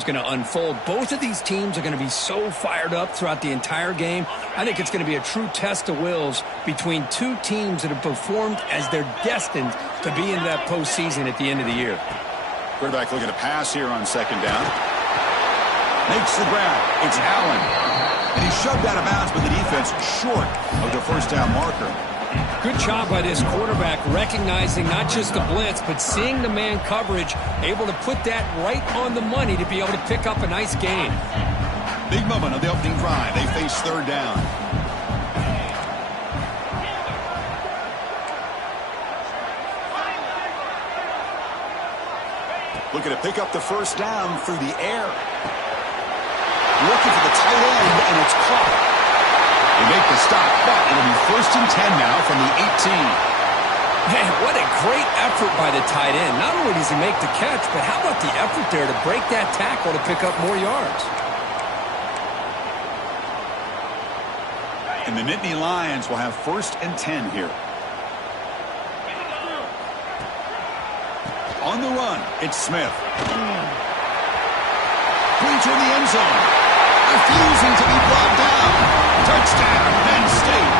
Going to unfold. Both of these teams are going to be so fired up throughout the entire game. I think it's going to be a true test of wills between two teams that have performed as they're destined to be in that postseason at the end of the year. Quarterback looking to pass here on second down. Makes the grab. It's Allen. And he shoved out of bounds, but the defense short of the first down marker. Good job by this quarterback recognizing not just the blitz, but seeing the man coverage, able to put that right on the money to be able to pick up a nice gain. Big moment on the opening drive. They face third down. Looking to pick up the first down through the air. Looking for the tight end, and it's caught. They make the stop, but it'll be 1st and 10 now from the 18. Man, what a great effort by the tight end. Not only does he make the catch, but how about the effort there to break that tackle to pick up more yards? And the Nittany Lions will have 1st and 10 here. On the run, it's Smith. Preacher in the end zone. Refusing to be brought down. Touchdown, Penn State.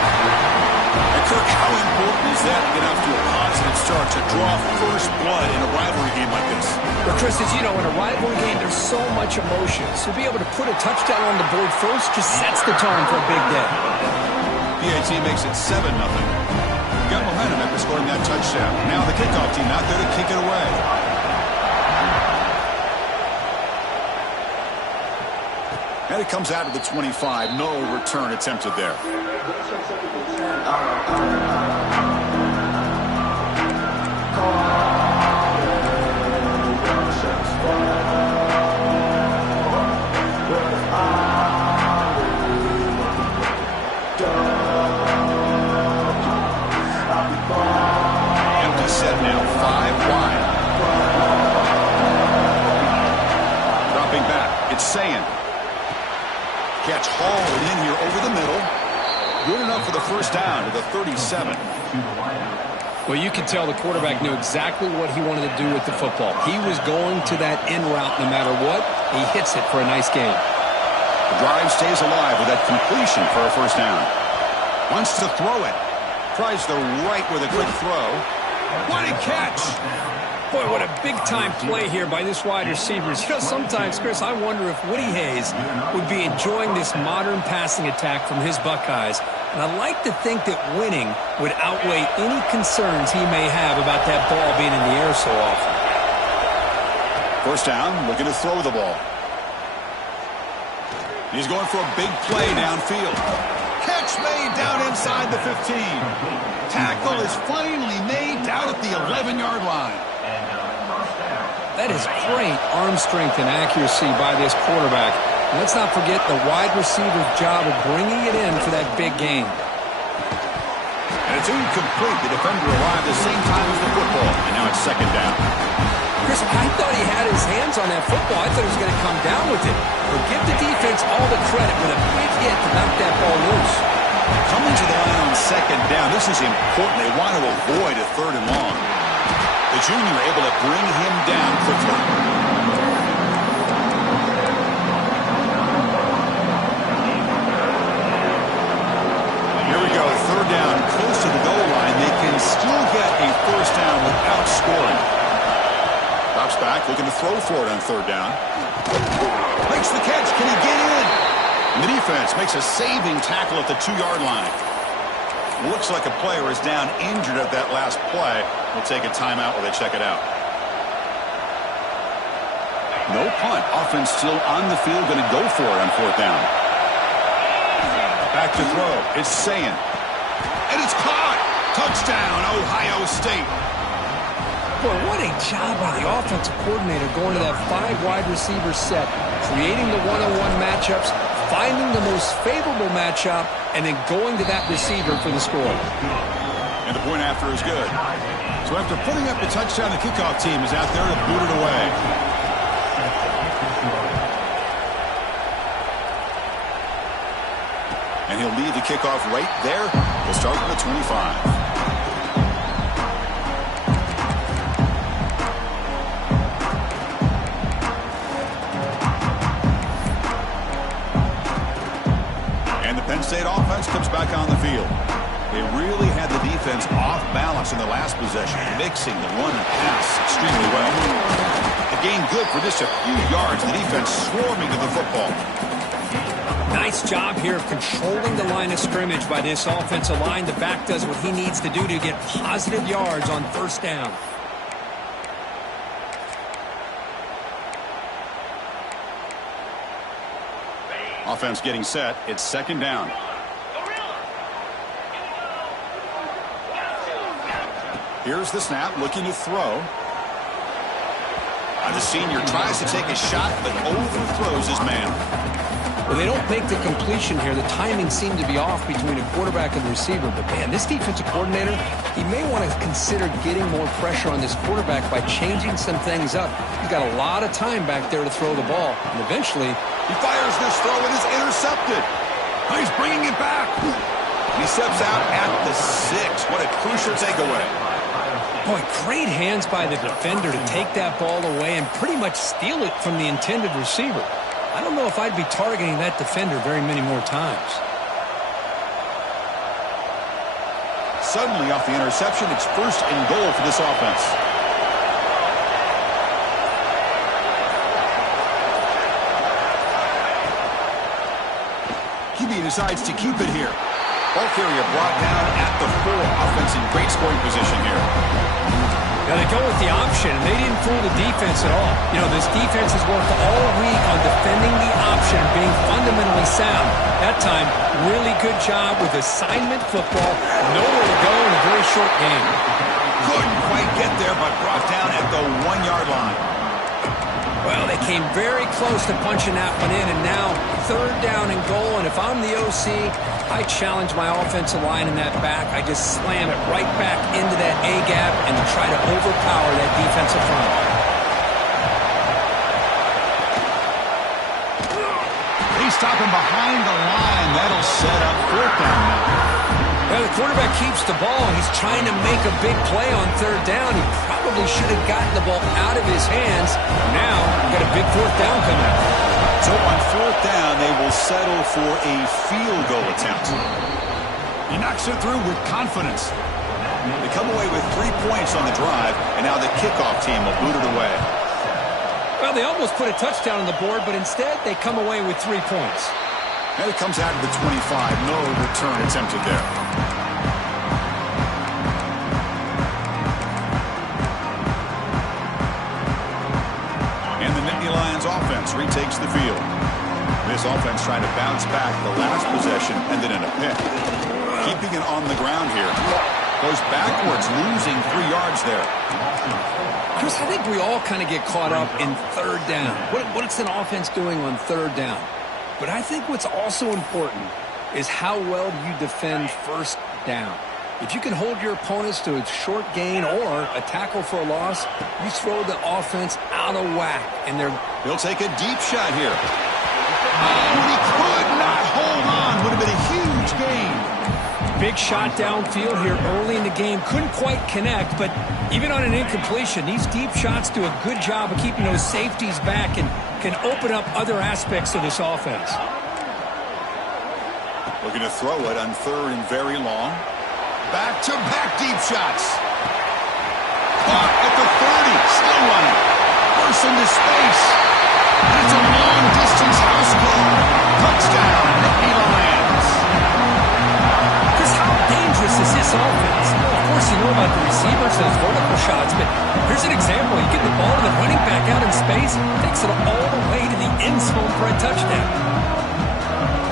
And Kirk, how important is that to get off to a positive start to draw first blood in a rivalry game like this? Well, Chris, as you know, in a rivalry game, there's so much emotion. So to be able to put a touchdown on the board first just sets the tone for a big day. PAT makes it 7-0. Got momentum after scoring that touchdown. Now the kickoff team out there to kick it away. And it comes out of the 25. No return attempted there. Empty set now, 5 wide. Dropping back, it's Ncaa. Catch hauled in here over the middle. Good enough for the first down to the 37. Well, you can tell the quarterback knew exactly what he wanted to do with the football. He was going to that in route no matter what. He hits it for a nice gain. The drive stays alive with that completion for a first down. Wants to throw it. Tries the right with a quick throw. What a catch! Boy, what a big-time play here by this wide receiver. You know, sometimes, Chris, I wonder if Woody Hayes would be enjoying this modern passing attack from his Buckeyes. And I like to think that winning would outweigh any concerns he may have about that ball being in the air so often. First down, looking to throw the ball. He's going for a big play downfield. Catch made down inside the 15. Tackle is finally made down at the 11-yard line. That is great arm strength and accuracy by this quarterback. And let's not forget the wide receiver's job of bringing it in for that big game. And it's incomplete. The defender arrived the same time as the football. And now it's second down. Chris, I thought he had his hands on that football. I thought he was going to come down with it. But give the defense all the credit with a big hit to knock that ball loose. Coming to the line on second down. This is important. They want to avoid a 3rd and long. The junior able to bring him down quickly. Here we go. 3rd down, close to the goal line. They can still get a first down without scoring. Drops back, looking to throw for it on 3rd down. Makes the catch. Can he get in? And the defense makes a saving tackle at the 2-yard line. Looks like a player is down injured at that last play. We'll take a timeout while they check it out. No punt. Offense still on the field, going to go for it on 4th down. Back to throw. It's Ncaa. And it's caught. Touchdown, Ohio State. Boy, what a job by the offensive coordinator going to that 5 wide receiver set, creating the one-on-one matchups, finding the most favorable matchup, and then going to that receiver for the score. And the point after is good. So after putting up the touchdown, the kickoff team is out there to boot it away. And he'll lead the kickoff right there. We'll start with the 25. State offense comes back on the field. They really had the defense off balance in the last possession, mixing the run and pass extremely well. The gain good for just a few yards. The defense swarming to the football. Nice job here of controlling the line of scrimmage by this offensive line. The back does what he needs to do to get positive yards on first down. Offense getting set. It's second down. Here's the snap, looking to throw. The senior tries to take a shot, but overthrows his man. Well, they don't make the completion here. The timing seemed to be off between a quarterback and the receiver. But, man, this defensive coordinator, he may want to consider getting more pressure on this quarterback by changing some things up. He's got a lot of time back there to throw the ball. And eventually, he fires this throw and is intercepted. He's bringing it back. He steps out at the 6. What a crucial takeaway. Boy, great hands by the defender to take that ball away and pretty much steal it from the intended receiver. I don't know if I'd be targeting that defender very many more times. Suddenly off the interception, it's first and goal for this offense. QB decides to keep it here. Ball carrier brought down at the 4. Offense in great scoring position here. Now they go with the option, and they didn't fool the defense at all. You know, this defense has worked all week on defending the option, being fundamentally sound. That time, really good job with assignment football. Nowhere to go in a very short game. Couldn't quite get there, but brought down at the 1-yard line. Well, they came very close to punching that one in, and now third down and goal. And if I'm the OC, I challenge my offensive line in that back. I just slam it right back into that A-gap and try to overpower that defensive front. He's stopping behind the line. That'll set up fourth down now. Well, the quarterback keeps the ball. He's trying to make a big play on third down. He probably should have gotten the ball out of his hands. Now, we've got a big fourth down coming up. So on fourth down, they will settle for a field goal attempt. He knocks it through with confidence. They come away with 3 points on the drive, and now the kickoff team will boot it away. Well, they almost put a touchdown on the board, but instead they come away with 3 points. And it comes out of the 25. No return attempted there. And the Nittany Lions offense retakes the field. This offense trying to bounce back the last possession, ended in a pick. Keeping it on the ground here. Goes backwards, losing 3 yards there. Chris, I think we all kind of get caught up in third down. What's an offense doing on third down? But I think what's also important is how well you defend first down. If you can hold your opponents to a short gain or a tackle for a loss, you throw the offense out of whack. And he'll take a deep shot here. Oh, he could not hold on. Would have been a huge gain. Big shot downfield here early in the game. Couldn't quite connect, but even on an incompletion, these deep shots do a good job of keeping those safeties back and can open up other aspects of this offense. Looking to throw it on third and very long. Back-to-back deep shots. Caught at the 30. Still running. Bursts into space. And it's a long-distance house ball. Touchdown, Nittany Lions. Chris, how dangerous is this offense? Well, of course, you know about the receivers, those vertical shots, but here's an example. You get the ball to the running back out in space, takes it all the way to the end zone for a touchdown.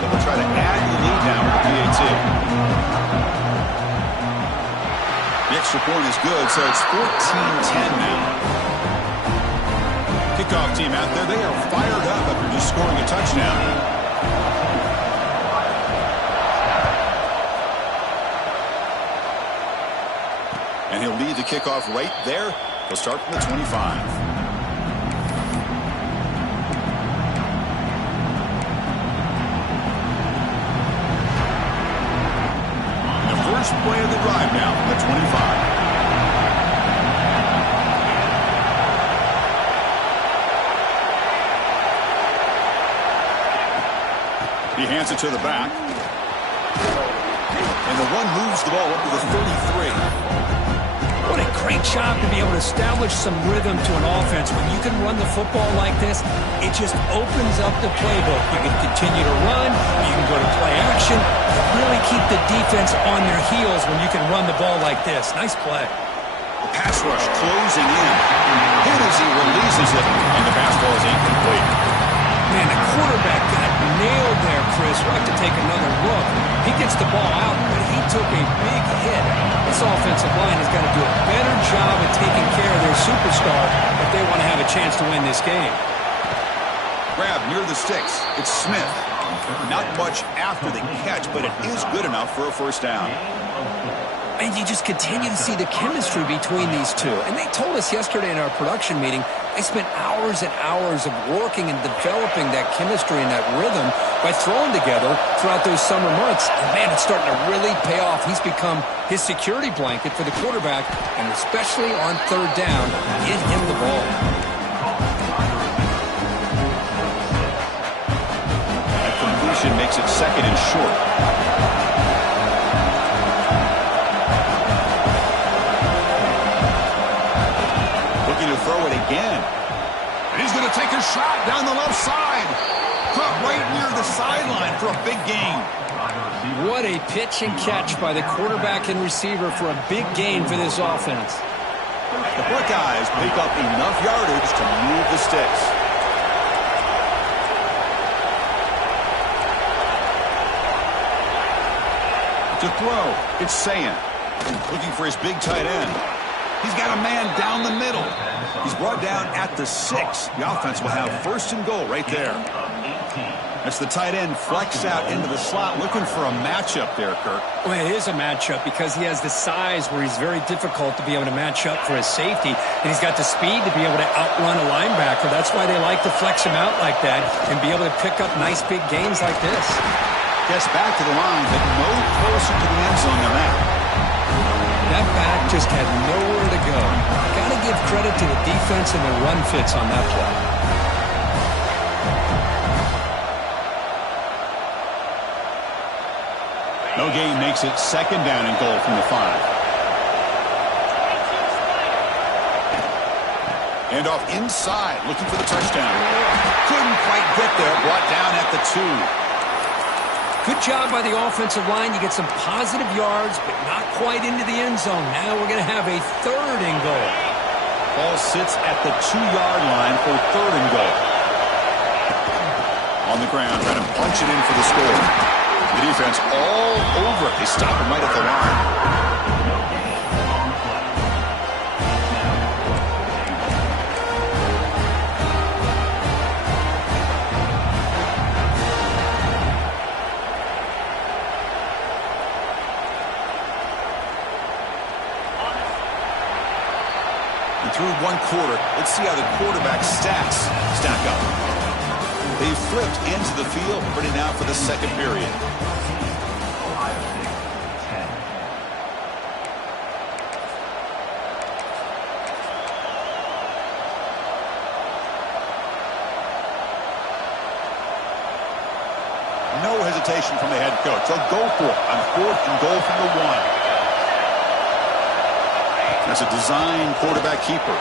They'll try to add the lead now with the PAT. The extra point is good, so it's 14-10 now. Kickoff team out there, they are fired up after just scoring a touchdown. And he'll lead the kickoff right there. He'll start from the 25. First play of the drive now from the 25. He hands it to the back. And the one moves the ball up to the 33. What a great job to be able to establish some rhythm to an offense. When you can run the football like this, it just opens up the playbook. You can continue to run, you can go to play action, you really keep the defense on their heels when you can run the ball like this. Nice play. The pass rush closing in. Hit as he releases it, and the pass ball is incomplete. Man, the quarterback got nailed there, Chris. We'll have to take another look. He gets the ball out, but he took a big hit. This offensive line has got to do a better job of taking care of their superstar if they want to have a chance to win this game. Grab near the sticks. It's Smith. Not much after the catch, but it is good enough for a first down. And you just continue to see the chemistry between these two. And they told us yesterday in our production meeting, they spent hours and hours of working and developing that chemistry and that rhythm by throwing together throughout those summer months. And man, it's starting to really pay off. He's become his security blanket for the quarterback, and especially on third down, get him the ball. That completion makes it second and short. To throw it again. And he's going to take a shot down the left side. Caught right near the sideline for a big gain. What a pitch and catch by the quarterback and receiver for a big gain for this offense. The Buckeyes pick up enough yardage to move the sticks. To throw, it's Ncaa. Looking for his big tight end. He's got a man down the middle. He's brought down at the 6. The offense will have first and goal right there. That's the tight end flexed out into the slot, looking for a matchup there, Kirk. Well, it is a matchup because he has the size where he's very difficult to be able to match up for his safety, and he's got the speed to be able to outrun a linebacker. That's why they like to flex him out like that and be able to pick up nice big gains like this. Gets back to the line, but no closer to the end zone than that. That back just had nowhere to go. Got to give credit to the defense and the run fits on that play. No gain makes it second down and goal from the 5. And off inside, looking for the touchdown. Couldn't quite get there, brought down at the 2. Good job by the offensive line. You get some positive yards, but not quite into the end zone. Now we're going to have a third and goal. Ball sits at the 2-yard line for third and goal. On the ground, trying to punch it in for the score. The defense all over it. They stop him right at the line. Through one quarter, let's see how the quarterback stats stack up. They flipped into the field, ready now for the second period. No hesitation from the head coach. They'll go for it on fourth and goal from the 1. That's a design quarterback keeper.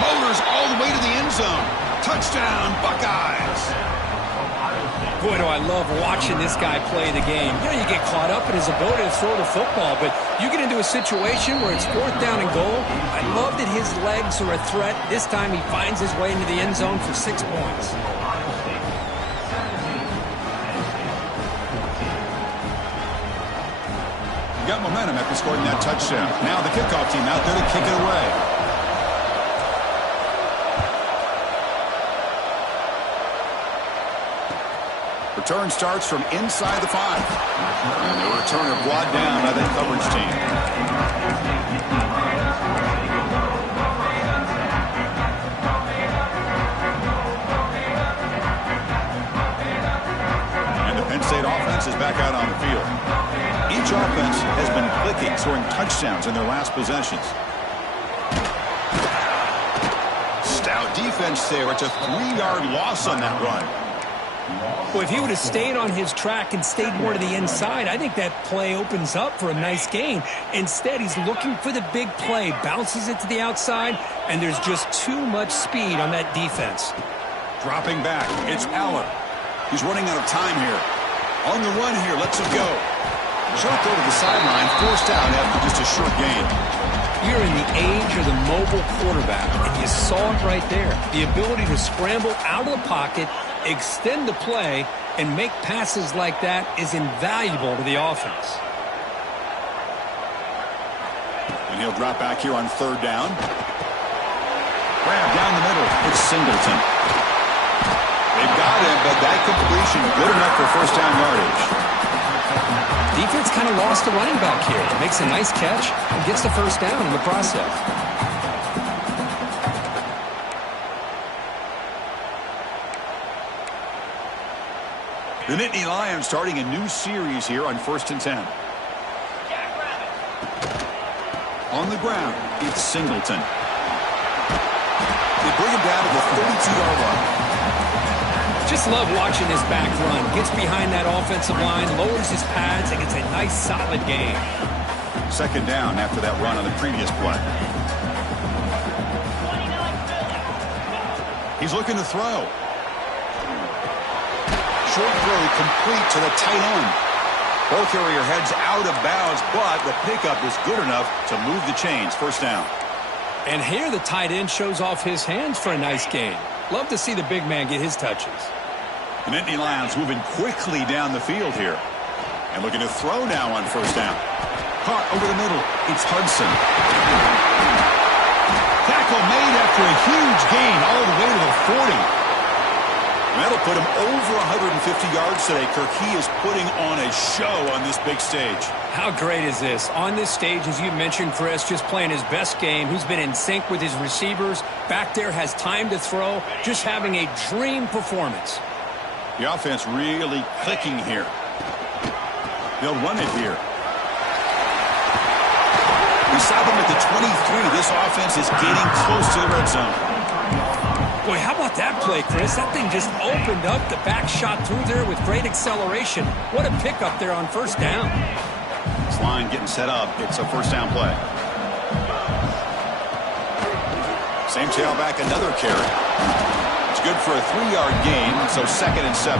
Motors all the way to the end zone. Touchdown, Buckeyes. Boy, do I love watching this guy play the game. You know, you get caught up in his ability to throw the football, but you get into a situation where it's fourth down and goal. I love that his legs are a threat. This time he finds his way into the end zone for 6 points. Got momentum after scoring that touchdown. Now the kickoff team out there to kick it away. Return starts from inside the 5. And the returner brought down by that coverage team. And the Penn State offense is back out on the field. Each offense has been clicking, scoring touchdowns in their last possessions. Stout defense there. It's a 3-yard loss on that run. Well, if he would have stayed on his track and stayed more to the inside, I think that play opens up for a nice gain. Instead, he's looking for the big play, bounces it to the outside, and there's just too much speed on that defense. Dropping back, it's Allen. He's running out of time here. On the run here, lets it go. Short throw to the sideline, forced out after just a short gain. You're in the age of the mobile quarterback, and you saw it right there. The ability to scramble out of the pocket, extend the play, and make passes like that is invaluable to the offense. And he'll drop back here on third down. Grab down the middle. It's Singleton. They've got him, but that completion good enough for first down yardage. Defense kind of lost the running back here. Makes a nice catch and gets the first down in the process. The Nittany Lions starting a new series here on 1st and 10. On the ground, it's Singleton. They bring him down to the 32-yard line. Just love watching this back run. Gets behind that offensive line, lowers his pads, and gets a nice solid gain. Second down after that run on the previous play. He's looking to throw. Short throw complete to the tight end. Ball carrier heads out of bounds, but the pickup is good enough to move the chains. First down. And here the tight end shows off his hands for a nice gain. Love to see the big man get his touches. The Nittany Lions moving quickly down the field here. And looking to throw now on first down. Caught over the middle. It's Hudson. Tackle made after a huge gain all the way to the 40. And that'll put him over 150 yards today. Kirk, he is putting on a show on this big stage. How great is this? On this stage, as you mentioned, Chris, just playing his best game. He's been in sync with his receivers. Back there, has time to throw. Just having a dream performance. The offense really clicking here. They'll run it here. We saw them at the 23. This offense is getting close to the red zone. Boy, how about that play, Chris? That thing just opened up. The back shot through there with great acceleration. What a pickup there on first down. This line getting set up. It's a first down play. Same tailback, another carry. It's good for a 3-yard gain, so 2nd and 7.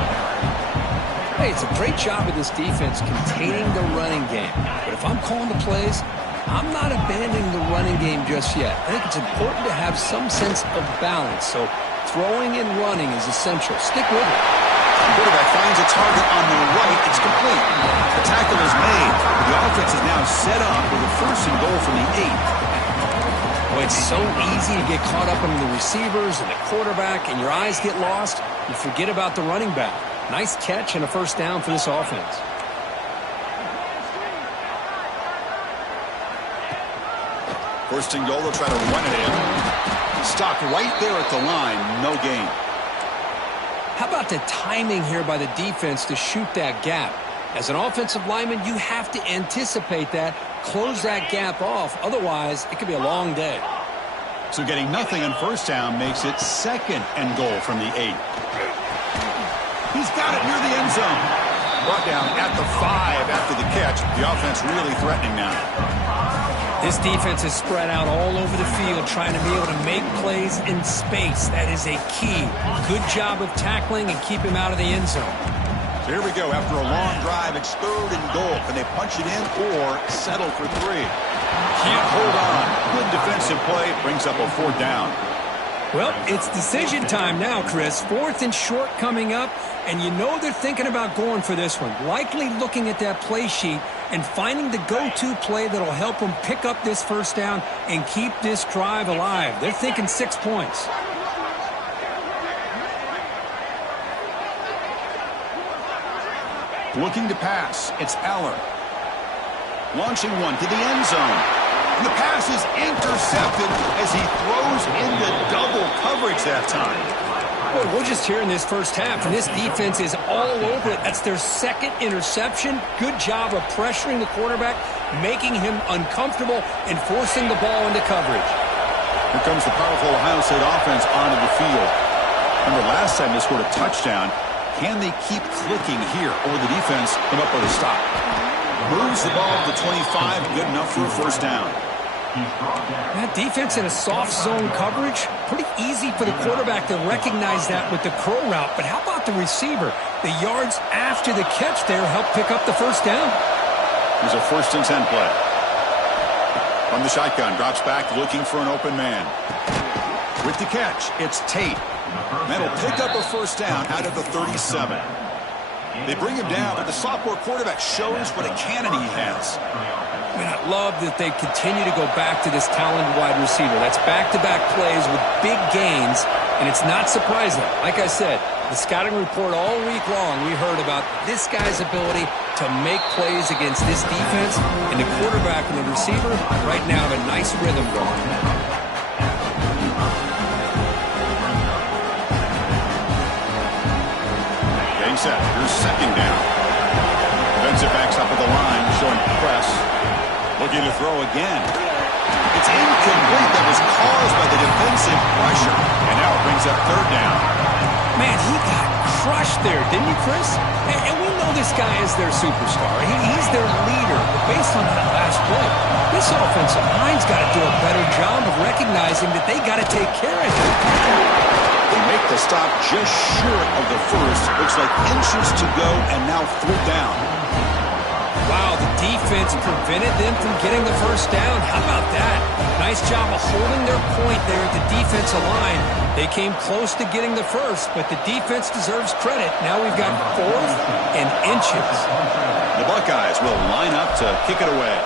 Hey, it's a great job of this defense containing the running game. But if I'm calling the plays, I'm not abandoning the running game just yet. I think it's important to have some sense of balance. So throwing and running is essential. Stick with it. The quarterback finds a target on the right. It's complete. The tackle is made. The offense is now set up with a 1st and goal from the 8. Well, it's so easy to get caught up in the receivers and the quarterback, and your eyes get lost. You forget about the running back. Nice catch and a first down for this offense. First and goal, they'll try to run it in. Stopped right there at the line. No gain. How about the timing here by the defense to shoot that gap? As an offensive lineman, you have to anticipate that, close that gap off. Otherwise, it could be a long day. So getting nothing on first down makes it 2nd and goal from the 8. He's got it near the end zone. Brought down at the 5 after the catch. The offense really threatening now. This defense is spread out all over the field, trying to be able to make plays in space. That is a key. Good job of tackling and keep him out of the end zone. So here we go. After a long drive, it's 3rd and goal. Can they punch it in or settle for 3? Can't hold on. Good defensive play. Brings up a 4th down. Well, it's decision time now, Chris. 4th and short coming up, and you know they're thinking about going for this one. Likely looking at that play sheet and finding the go-to play that'll help them pick up this first down and keep this drive alive. They're thinking 6 points. Looking to pass. It's Aller. Launching one to the end zone. And the pass is intercepted as he throws into double coverage that time. Boy, we're just here in this first half, and this defense is all over it. That's their 2nd interception. Good job of pressuring the quarterback, making him uncomfortable, and forcing the ball into coverage. Here comes the powerful Ohio State offense onto the field. Remember, last time they scored a touchdown, Can they keep clicking here, or will the defense come up with a stop? Moves the ball to 25, good enough for a first down. That defense in a soft zone coverage, pretty easy for the quarterback to recognize that with the curl route. But how about the receiver? The yards after the catch there help pick up the first down. Here's a 1st and 10 play. From the shotgun, drops back looking for an open man. With the catch, it's Tate. That'll pick up a first down out of the 37. They bring him down, but the sophomore quarterback shows what a cannon he has. Man, I love that they continue to go back to this talented wide receiver. That's back-to-back plays with big gains, and it's not surprising. Like I said, the scouting report all week long, we heard about this guy's ability to make plays against this defense, and the quarterback and the receiver right now have a nice rhythm going. Getting set. Here's 2nd down. Defensive backs up at the line, showing press. Looking to throw again. It's incomplete. That was caused by the defensive pressure. And now it brings up 3rd down. Man, he got crushed there, didn't you, Chris? And we know this guy is their superstar. He's their leader. But based on that last play, this offensive line's got to do a better job of recognizing that they got to take care of him. They make the stop just short of the first. Looks like inches to go, and now 3rd down. Wow, the defense prevented them from getting the first down. How about that? Nice job of holding their point there at the defensive line. They came close to getting the first, but the defense deserves credit. Now we've got 4th and inches. The Buckeyes will line up to kick it away.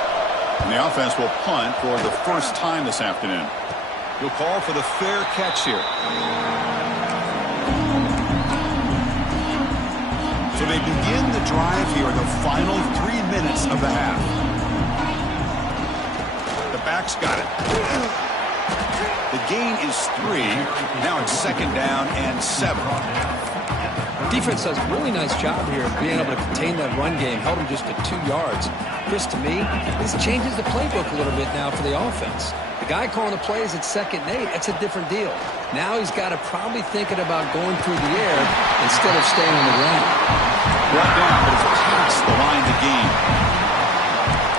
And the offense will punt for the first time this afternoon. He'll call for the fair catch here. So they begin the drive here in the final 3 minutes of the half. The back's got it. The gain is 3. Now it's 2nd down and 7. Defense does a really nice job here of being able to contain that run game. Held him just to 2 yards. Chris, to me, this changes the playbook a little bit now for the offense. The guy calling the plays at 2nd and 8, that's a different deal. Now he's got to probably thinking about going through the air instead of staying on the ground. Brought down, but it's past the line to gain.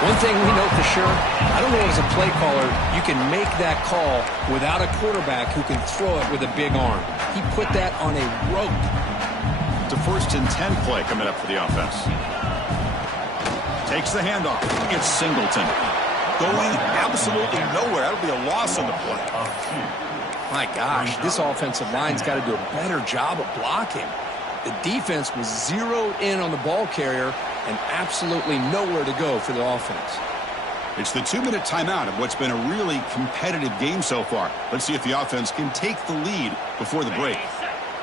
One thing we know for sure, I don't know as a play caller, you can make that call without a quarterback who can throw it with a big arm. He put that on a rope. It's a 1st and 10 play coming up for the offense. Takes the handoff. It's Singleton. Going absolutely nowhere. That'll be a loss on the play. My gosh, this offensive line's got to do a better job of blocking. The defense was zeroed in on the ball carrier and absolutely nowhere to go for the offense. It's the 2-minute timeout of what's been a really competitive game so far. Let's see if the offense can take the lead before the break.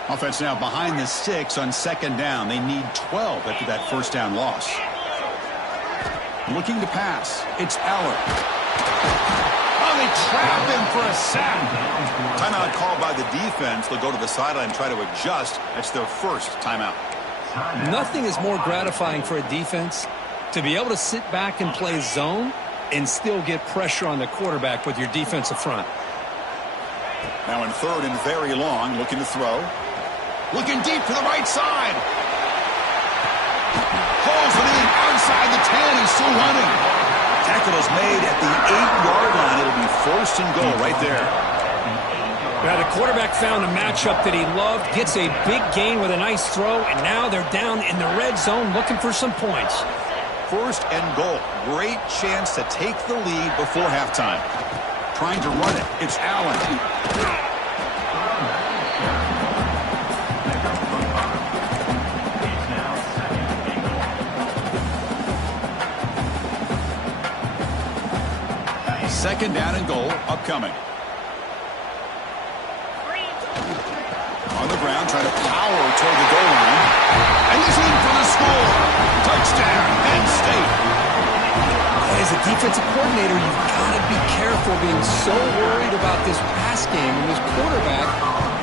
Offense now behind the 6 on 2nd down. They need 12 after that first down loss. Looking to pass. It's Aller. Oh, they trap him for a sack. Timeout called by the defense. They'll go to the sideline and try to adjust. That's their first timeout. Nothing is more gratifying for a defense to be able to sit back and play zone and still get pressure on the quarterback with your defensive front. Now in 3rd and very long, looking to throw. Looking deep to the right side. Pulls it in outside the 10. He's still running. Tackle is made at the 8-yard line. It'll be 1st and goal right there. Now the quarterback found a matchup that he loved, gets a big gain with a nice throw, and now they're down in the red zone looking for some points. 1st and goal. Great chance to take the lead before halftime. Trying to run it. It's Allen. Second down and goal upcoming. On the ground, trying to power toward the goal line. And he's in for the score. Touchdown, Penn State. As a defensive coordinator, you've got to be careful being so worried about this pass game and this quarterback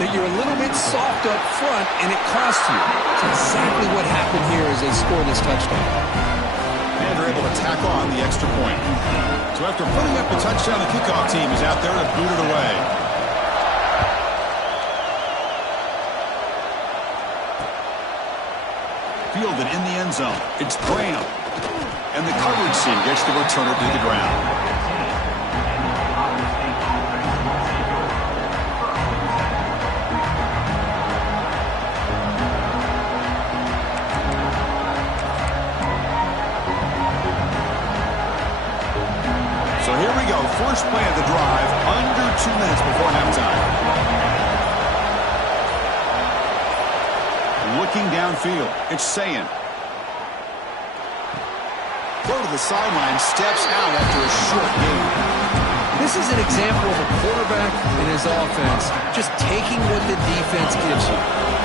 that you're a little bit soft up front and it costs you. It's exactly what happened here as they score this touchdown. And they're able to tack on the extra point. So after putting up a touchdown, the kickoff team is out there to boot it away. fielded in the end zone. It's Graham. And the coverage team gets the returner to the ground. So here we go. First play of the drive, under 2 minutes before halftime. Looking downfield, it's Ncaa. Go to the sideline, steps out after a short gain. This is an example of a quarterback and his offense just taking what the defense gives you.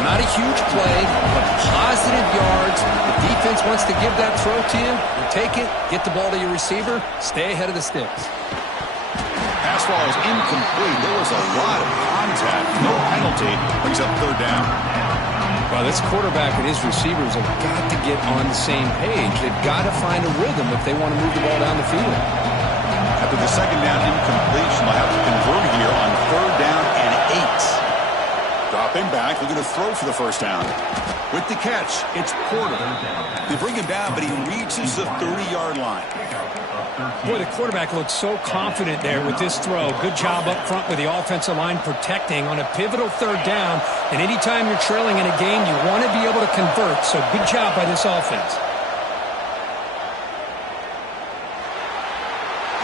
Not a huge play, but positive yards. The defense wants to give that throw to you. You take it, get the ball to your receiver, stay ahead of the sticks. Pass ball is incomplete. There was a lot of contact. No penalty. Brings up third down. Well, this quarterback and his receivers have got to get on the same page. They've got to find a rhythm if they want to move the ball down the field. After the second down incompletion, they'll have to convert here on third down and 8. Dropping back, looking to throw for the first down. With the catch, it's Porter. They bring him down, but he reaches the 30-yard line. Boy, the quarterback looks so confident there with this throw. Good job up front with the offensive line protecting on a pivotal third down. And anytime you're trailing in a game, you want to be able to convert. So good job by this offense.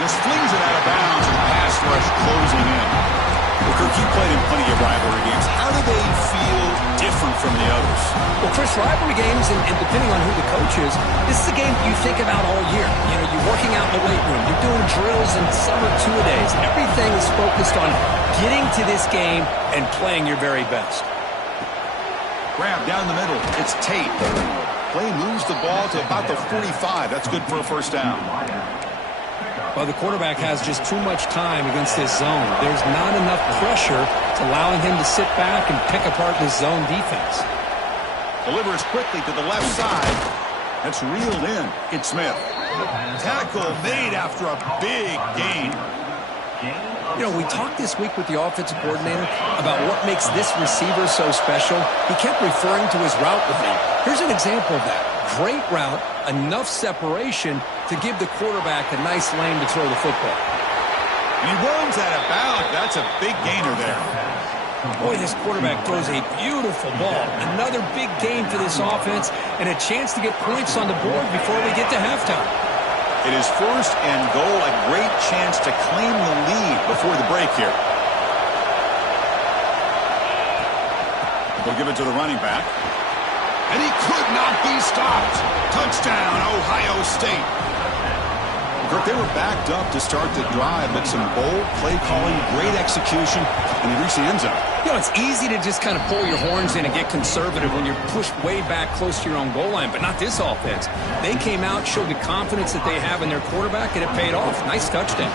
Just flings it out of bounds and the pass rush closing in. Well, Kirk, you played in plenty of rivalry games. How do they feel different from the others? Well, Chris, rivalry games, and depending on who the coach is, this is a game you think about all year. You know, you're working out in the weight room. You're doing drills and summer two-a-days. Everything is focused on getting to this game and playing your very best. Grab down the middle. It's Tate. Play moves the ball to about the 45. That's good for a first down. Well, the quarterback has just too much time against this zone. There's not enough pressure to allowing him to sit back and pick apart this zone defense. Delivers quickly to the left side. That's reeled in. It's Smith. Tackle made after a big gain. You know, we talked this week with the offensive coordinator about what makes this receiver so special. He kept referring to his route with me. Here's an example of that. Great route, enough separation to give the quarterback a nice lane to throw the football. And he runs out of bounds. That's a big gainer there. Boy, this quarterback throws a beautiful ball. Another big gain for this offense and a chance to get points on the board before we get to halftime. It is first and goal, a great chance to claim the lead before the break here. They'll give it to the running back. And he could not be stopped. Touchdown, Ohio State. Kirk, they were backed up to start the drive, but some bold play calling, great execution, and he reached the end zone. You know, it's easy to just kind of pull your horns in and get conservative when you're pushed way back close to your own goal line, but not this offense. They came out, showed the confidence that they have in their quarterback, and it paid off. Nice touchdown.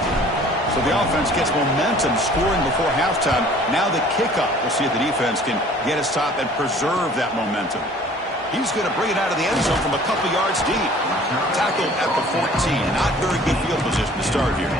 So the offense gets momentum, scoring before halftime. Now the kickoff. We'll see if the defense can get a stop and preserve that momentum. He's going to bring it out of the end zone from a couple yards deep. Tackled at the 14. Not very good field position to start here.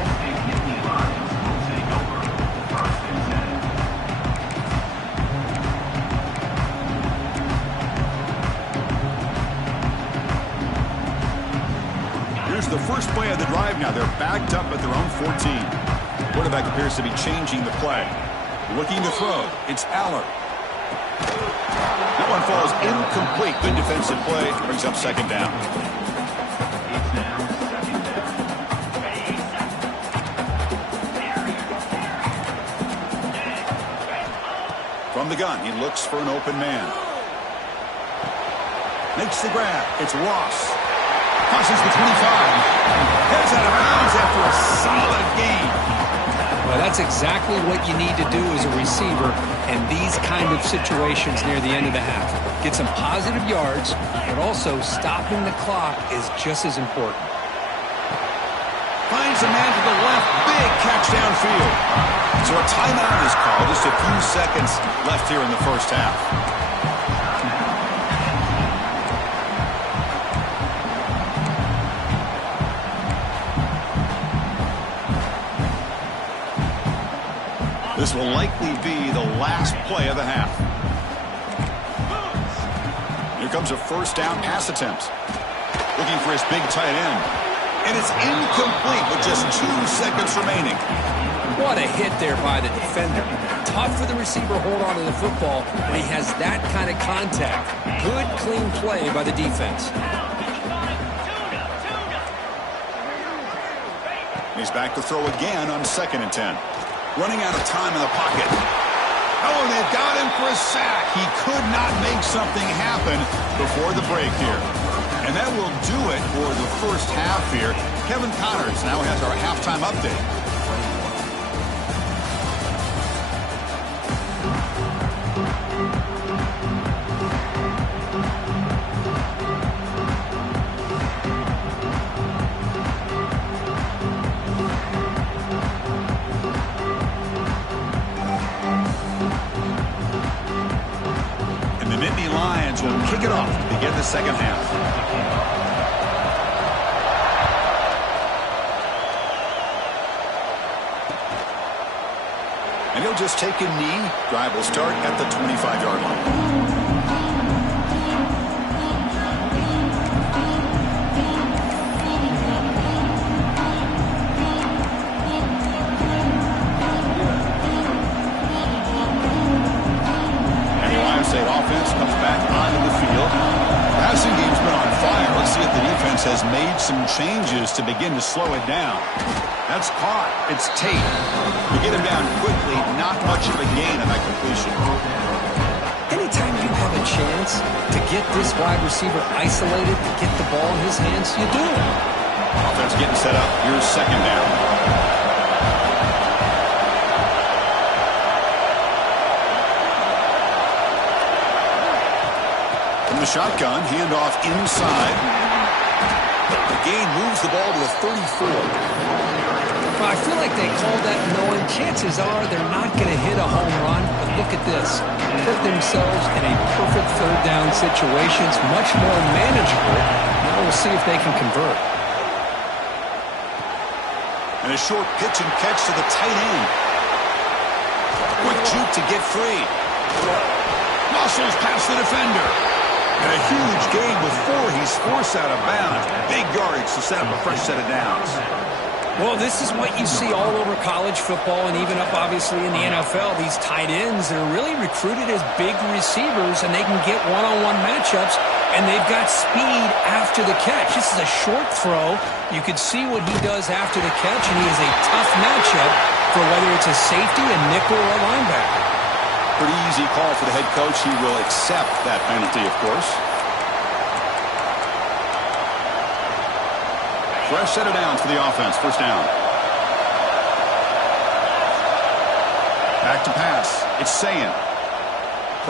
Here's the first play of the drive now. They're backed up at their own 14. Quarterback appears to be changing the play. Looking to throw. It's Aller. That one falls incomplete. Good defensive play. Brings up second down. From the gun, he looks for an open man. Makes the grab. It's Ross. Crosses the 25. Heads out of bounds after a solid gain. Well, that's exactly what you need to do as a receiver in these kind of situations near the end of the half. Get some positive yards, but also stopping the clock is just as important. Finds a man to the left. Big catch downfield. So a timeout is called. Just a few seconds left here in the first half. This will likely be the last play of the half. Here comes a first down pass attempt. Looking for his big tight end. And it's incomplete with just 2 seconds remaining. What a hit there by the defender. Tough for the receiver to hold on to the football when he has that kind of contact. Good, clean play by the defense. He's back to throw again on 2nd and 10. Running out of time in the pocket. Oh, they've got him for a sack. He could not make something happen before the break here. And that will do it for the first half here. Kevin Connors now has our halftime update. Will kick it off to begin the second half. And he'll just take a knee. Drive will start at the 25-yard line. Offense comes back onto the field. Passing game's been on fire. Let's see if the defense has made some changes to begin to slow it down. That's caught. It's Tate. We get him down quickly. Not much of a gain on that completion. Anytime you have a chance to get this wide receiver isolated, to get the ball in his hands, you do it. Offense getting set up. Here's 2nd down. The shotgun, handoff inside. The gain moves the ball to the 34. Well, I feel like they called that knowing chances are they're not going to hit a home run. But look at this. Put themselves in a perfect 3rd down situation. It's much more manageable. Now we'll see if they can convert. And a short pitch and catch to the tight end. Quick juke to get free. Muscles past the defender. And a huge gain before he's forced out of bounds. Big yardage to set up a fresh set of downs. Well, this is what you see all over college football and even up, obviously, in the NFL. These tight ends that are really recruited as big receivers, and they can get one-on-one matchups, and they've got speed after the catch. This is a short throw. You can see what he does after the catch, and he is a tough matchup for whether it's a safety, a nickel, or a linebacker. Pretty easy call for the head coach. He will accept that penalty, of course. Fresh set of downs for the offense. First down. Back to pass. It's Ncaa.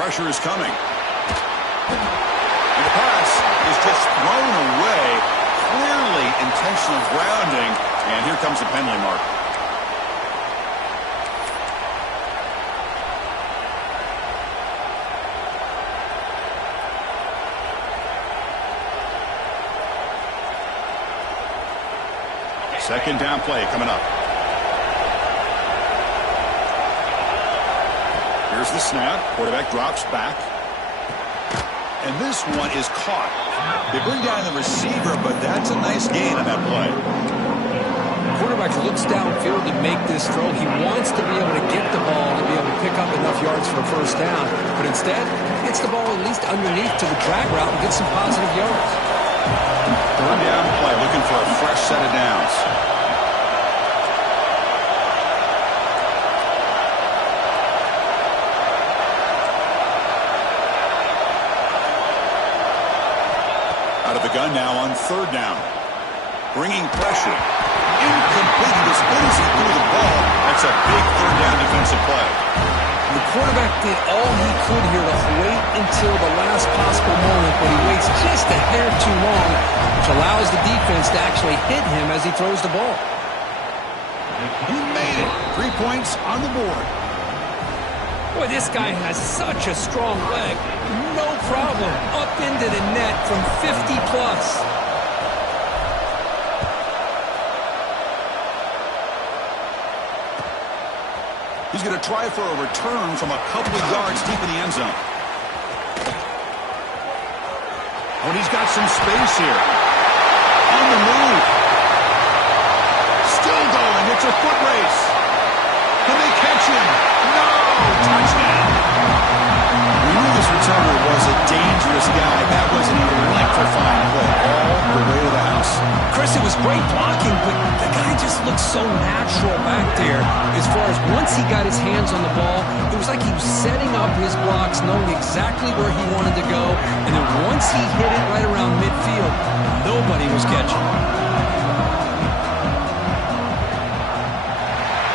Pressure is coming. And the pass is just thrown away. Clearly intentional grounding. And here comes the penalty mark. Second down play coming up. Here's the snap. Quarterback drops back. And this one is caught. They bring down the receiver, but that's a nice gain on that play. The quarterback looks downfield to make this throw. He wants to be able to get the ball to be able to pick up enough yards for a first down. But instead, he gets the ball at least underneath to the drag route and gets some positive yards. Third down play, looking for a fresh set of downs. Out of the gun now on 3rd down. Bringing pressure. Incomplete. As soon as he threw the ball, that's a big 3rd down defensive play. The quarterback did all he could here to wait until the last possible moment, but he waits just a hair too long, which allows the defense to actually hit him as he throws the ball. He made it. 3 points on the board. Boy, this guy has such a strong leg. No problem. Up into the net from 50 plus. He's going to try for a return from a couple of yards deep in the end zone. Oh, and he's got some space here. On the move. Still going. It's a foot race. Can they catch him? No! Touchdown! We knew this returner was a dangerous guy. That was an electrifying play all the way to the house. Chris, it was great blocking, but the guy just looked so natural back there. As far as once he got his hands on the ball, it was like he was setting up his blocks, knowing exactly where he wanted to go. And then once he hit it right around midfield, nobody was catching.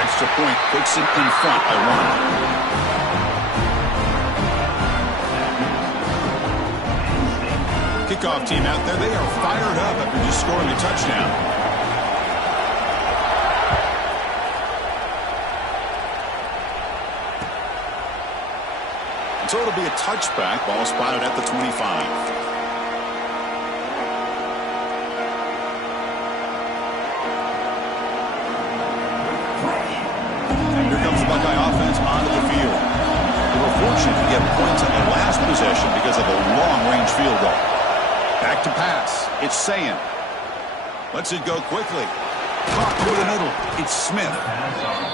Extra point puts it in front by 1. Kickoff team out there, they are fired up after just scoring a touchdown. And so it'll be a touchback, ball spotted at the 25. Here comes the Buckeye offense onto the field. They were fortunate to get points on their last possession because of a long-range field goal. Back to pass. It's Ncaa. Lets it go quickly. Caught through the middle. It's Smith.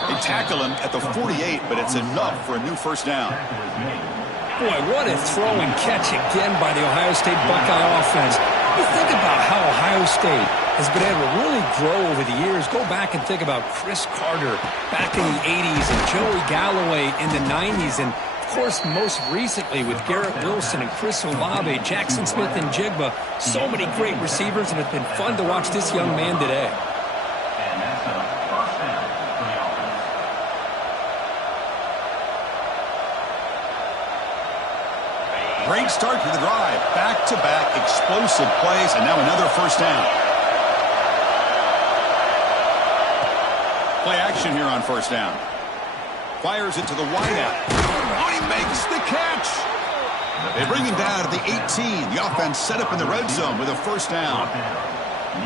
They tackle him at the 48, but it's enough for a new first down. Boy, what a throw and catch again by the Ohio State Buckeye offense. You think about how Ohio State has been able to really grow over the years. Go back and think about Chris Carter back in the 80s and Joey Galloway in the 90s. And, of course, most recently with Garrett Wilson and Chris Olave, Jackson Smith and Jigba. So many great receivers, and it's been fun to watch this young man today. Great start to the drive. Back-to-back explosive plays, and now another first down. Play action here on first down. Fires it to the wideout. Oh, he makes the catch. They bring him down to the 18. The offense set up in the red zone with a first down.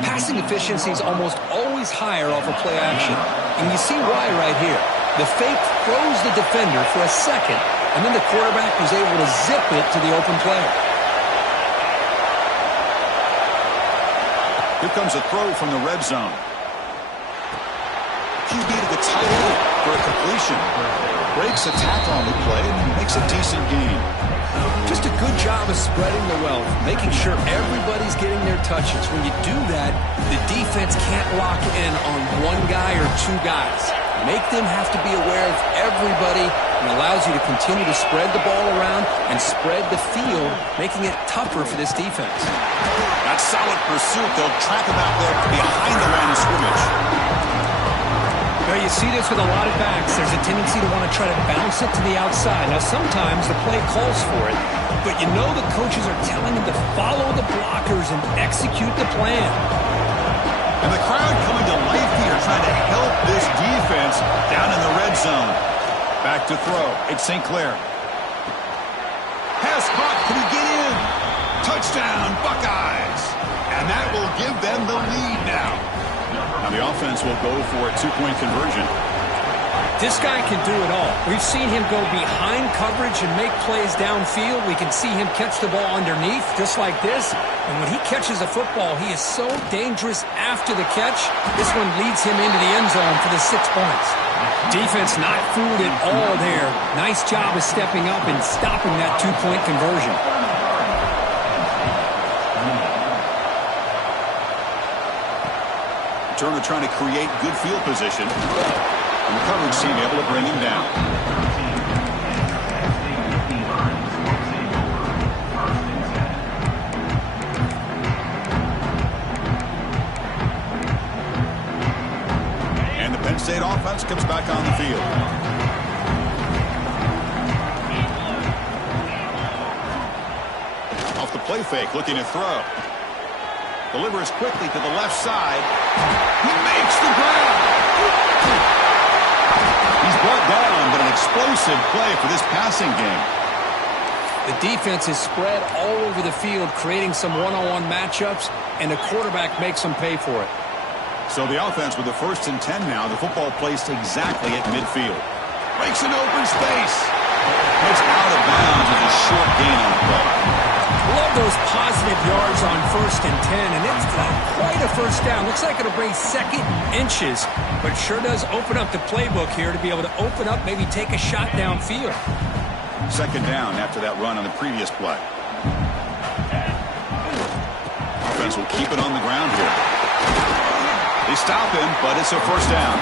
Passing efficiency is almost always higher off of play action. And you see why right here. The fake throws the defender for a second, and then the quarterback was able to zip it to the open player. Here comes a throw from the red zone. QB to the tight end for a completion. Breaks a tackle on the play and makes a decent gain. Just a good job of spreading the wealth, making sure everybody's getting their touches. When you do that, the defense can't lock in on one guy or two guys. Make them have to be aware of everybody, and allows you to continue to spread the ball around and spread the field, making it tougher for this defense. That solid pursuit. They'll track him out there behind the line of scrimmage. Now you see this with a lot of backs. There's a tendency to want to try to bounce it to the outside. Now sometimes the play calls for it, but you know the coaches are telling them to follow the blockers and execute the plan. And the crowd coming to life here, trying to help this defense down in the red zone. Back to throw. It's St. Clair. Pass caught. Can he get in? Touchdown, Buckeyes. And that will give them the lead now. Now the offense will go for a two-point conversion. This guy can do it all. We've seen him go behind coverage and make plays downfield. We can see him catch the ball underneath, just like this. And when he catches a football, he is so dangerous after the catch. This one leads him into the end zone for the 6 points. Defense not fooled at all there. Nice job of stepping up and stopping that two-point conversion. Turner trying to create good field position. And the coverage team able to bring him down. And the Penn State offense comes back on the field. Off the play fake, looking to throw. Delivers quickly to the left side. He makes the grab. He's brought down, but an explosive play for this passing game. The defense is spread all over the field, creating some one-on-one matchups, and the quarterback makes them pay for it. So the offense with the 1st and 10 now. The football placed exactly at midfield. Breaks an open space. It's out of bounds with a short gain on the play. Love those positive yards on 1st and 10, and it's not quite a first down. Looks like it'll bring 2nd inches, but it sure does open up the playbook here to be able to open up, maybe take a shot downfield. 2nd down after that run on the previous play. Offense will keep it on the ground here. They stop him, but it's a first down.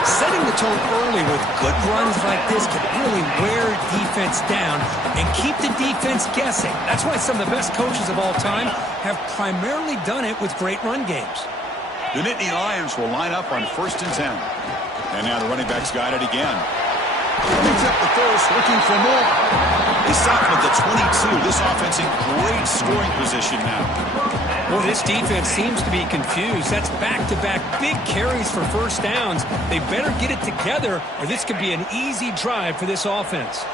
Setting the tone early with good runs like this can really wear defense down and keep the defense guessing. That's why some of the best coaches of all time have primarily done it with great run games. The Nittany Lions will line up on 1st and 10. And now the running back's got it again. Picks up the first, looking for more. They stop him at the 22. This offense in great scoring position now. Well, this defense seems to be confused. That's back-to-back big carries for first downs. They better get it together, or this could be an easy drive for this offense.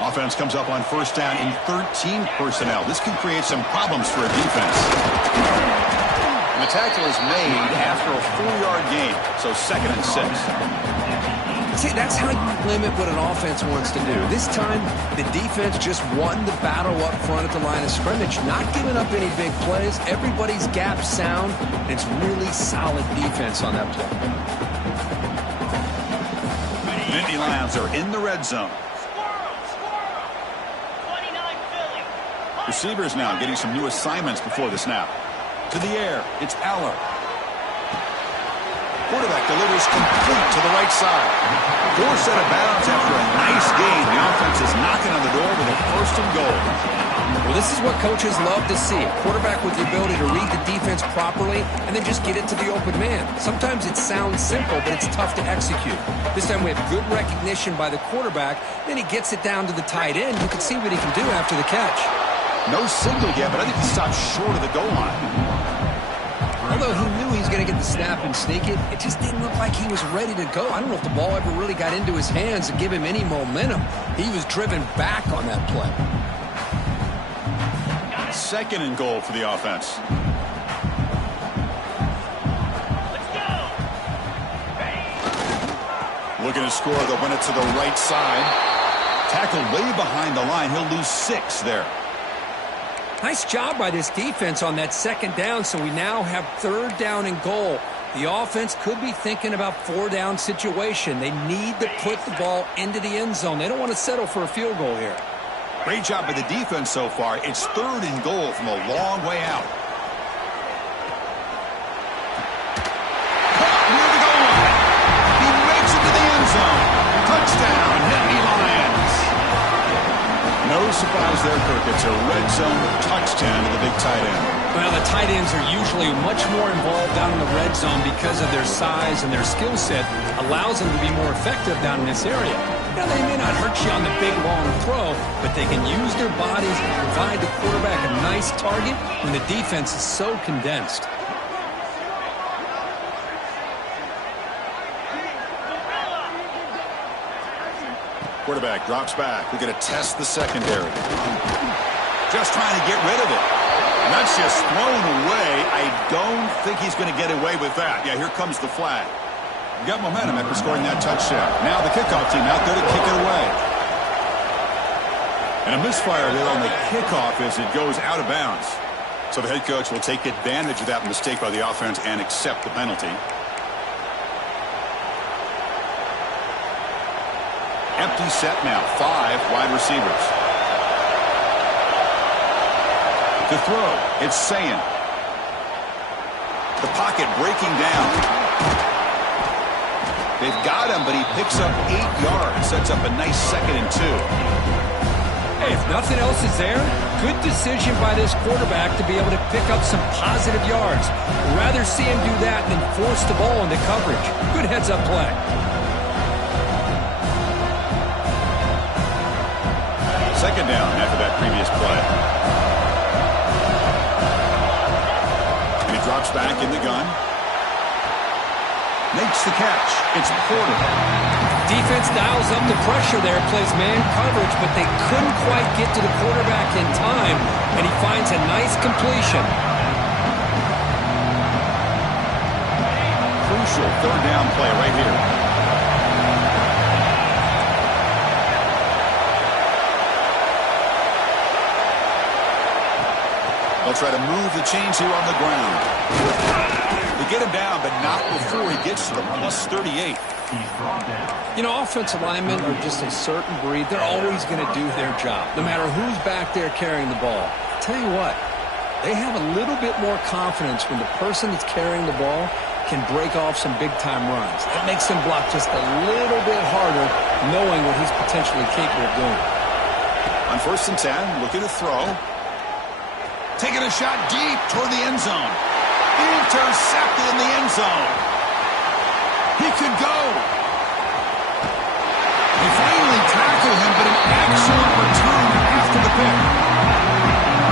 Offense comes up on 1st down in 13 personnel. This can create some problems for a defense. And the tackle is made after a 4-yard gain, so 2nd and 6. See, that's how you limit what an offense wants to do. This time, the defense just won the battle up front at the line of scrimmage, not giving up any big plays. Everybody's gap sound, and it's really solid defense on that play. Nittany Lions are in the red zone. Receivers now getting some new assignments before the snap. To the air, it's Aller. Quarterback delivers complete to the right side. 4 set of bounds after a nice gain. The offense is knocking on the door with a 1st and goal. Well, this is what coaches love to see. A quarterback with the ability to read the defense properly and then just get it to the open man. Sometimes it sounds simple, but it's tough to execute. This time we have good recognition by the quarterback. Then he gets it down to the tight end. You can see what he can do after the catch. No signal yet, but I think he stopped short of the goal line. Although he knew he was going to get the snap and sneak it, it just didn't look like he was ready to go. I don't know if the ball ever really got into his hands to give him any momentum. He was driven back on that play. 2nd and goal for the offense. Looking to score, they'll run it to the right side. Tackled way behind the line. He'll lose 6 there. Nice job by this defense on that 2nd down, so we now have 3rd down and goal. The offense could be thinking about 4-down situation. They need to put the ball into the end zone. They don't want to settle for a field goal here. Great job by the defense so far. It's 3rd and goal from a long way out. Caught near the goal line. He makes it to the end zone. Touchdown, Nittany Lions. No surprise there, Kirk. It's a red zone touchdown to the big tight end. Well, the tight ends are usually much more involved down in the red zone because of their size and their skill set allows them to be more effective down in this area. Now, they may not hurt you on the big, long throw, but they can use their bodies to provide the quarterback a nice target when the defense is so condensed. Quarterback drops back. We're going to test the secondary. Just trying to get rid of it. And that's just thrown away. I don't think he's going to get away with that. Yeah, here comes the flag. Got momentum after scoring that touchdown. Now the kickoff team out there to kick it away. And a misfire there on the kickoff as it goes out of bounds. So the head coach will take advantage of that mistake by the offense and accept the penalty. Empty set now. 5 wide receivers. To throw, it's Ncaa. The pocket breaking down. They've got him, but he picks up 8 yards. Sets up a nice 2nd and 2. Hey, if nothing else is there, good decision by this quarterback to be able to pick up some positive yards. Rather see him do that than force the ball into coverage. Good heads-up play. Second down after that previous play. And he drops back in the gun. Makes the catch. It's Porter. Defense dials up the pressure there, plays man coverage, but they couldn't quite get to the quarterback in time, and he finds a nice completion. Crucial 3rd down play right here. They'll try to move the chains here on the ground. They get him down, but not before he gets to the plus 38. You know, offensive linemen are just a certain breed. They're always going to do their job, no matter who's back there carrying the ball. Tell you what, they have a little bit more confidence when the person that's carrying the ball can break off some big-time runs. That makes them block just a little bit harder, knowing what he's potentially capable of doing. On 1st and 10, looking to throw. Taking a shot deep toward the end zone. Intercepted in the end zone. He could go. They finally tackle him, but an excellent return after the pick.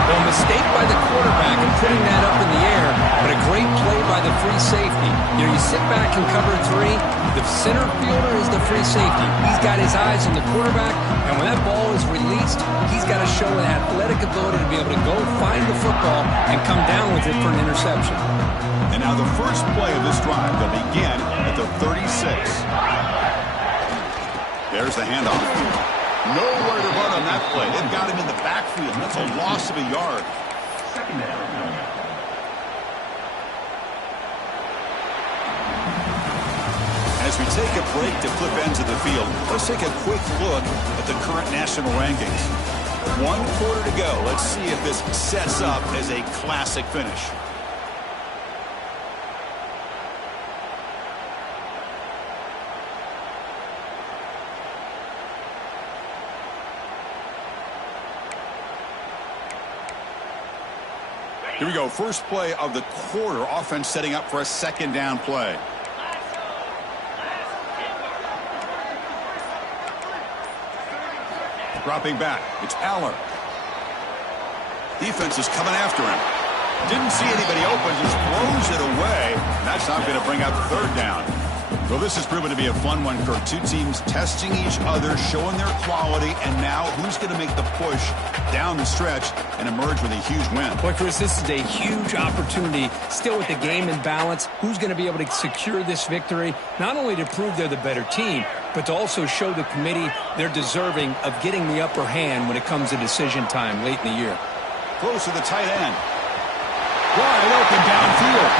Well, a mistake by the quarterback in putting that up in the air, but a great play by the free safety. You know, you sit back and cover 3. The center fielder is the free safety. He's got his eyes on the quarterback, and when that ball is released, he's got to show an athletic ability to be able to go find the football and come down with it for an interception. And now the first play of this drive, they'll begin at the 36. There's the handoff. Nowhere to run on that play. They've got him in the backfield. That's a loss of a yard. Second down. As we take a break to flip ends of the field, let's take a quick look at the current national rankings. 1 quarter to go. Let's see if this sets up as a classic finish. Here we go. First play of the quarter. Offense setting up for a 2nd down play. Dropping back. It's Aller. Defense is coming after him. Didn't see anybody open. Just throws it away. That's not going to bring up 3rd down. Well, this has proven to be a fun one, Kirk. 2 teams testing each other, showing their quality, and now who's going to make the push down the stretch and emerge with a huge win? Boy, Chris, this is a huge opportunity. Still with the game in balance, who's going to be able to secure this victory, not only to prove they're the better team, but to also show the committee they're deserving of getting the upper hand when it comes to decision time late in the year. Close to the tight end. Wide open downfield.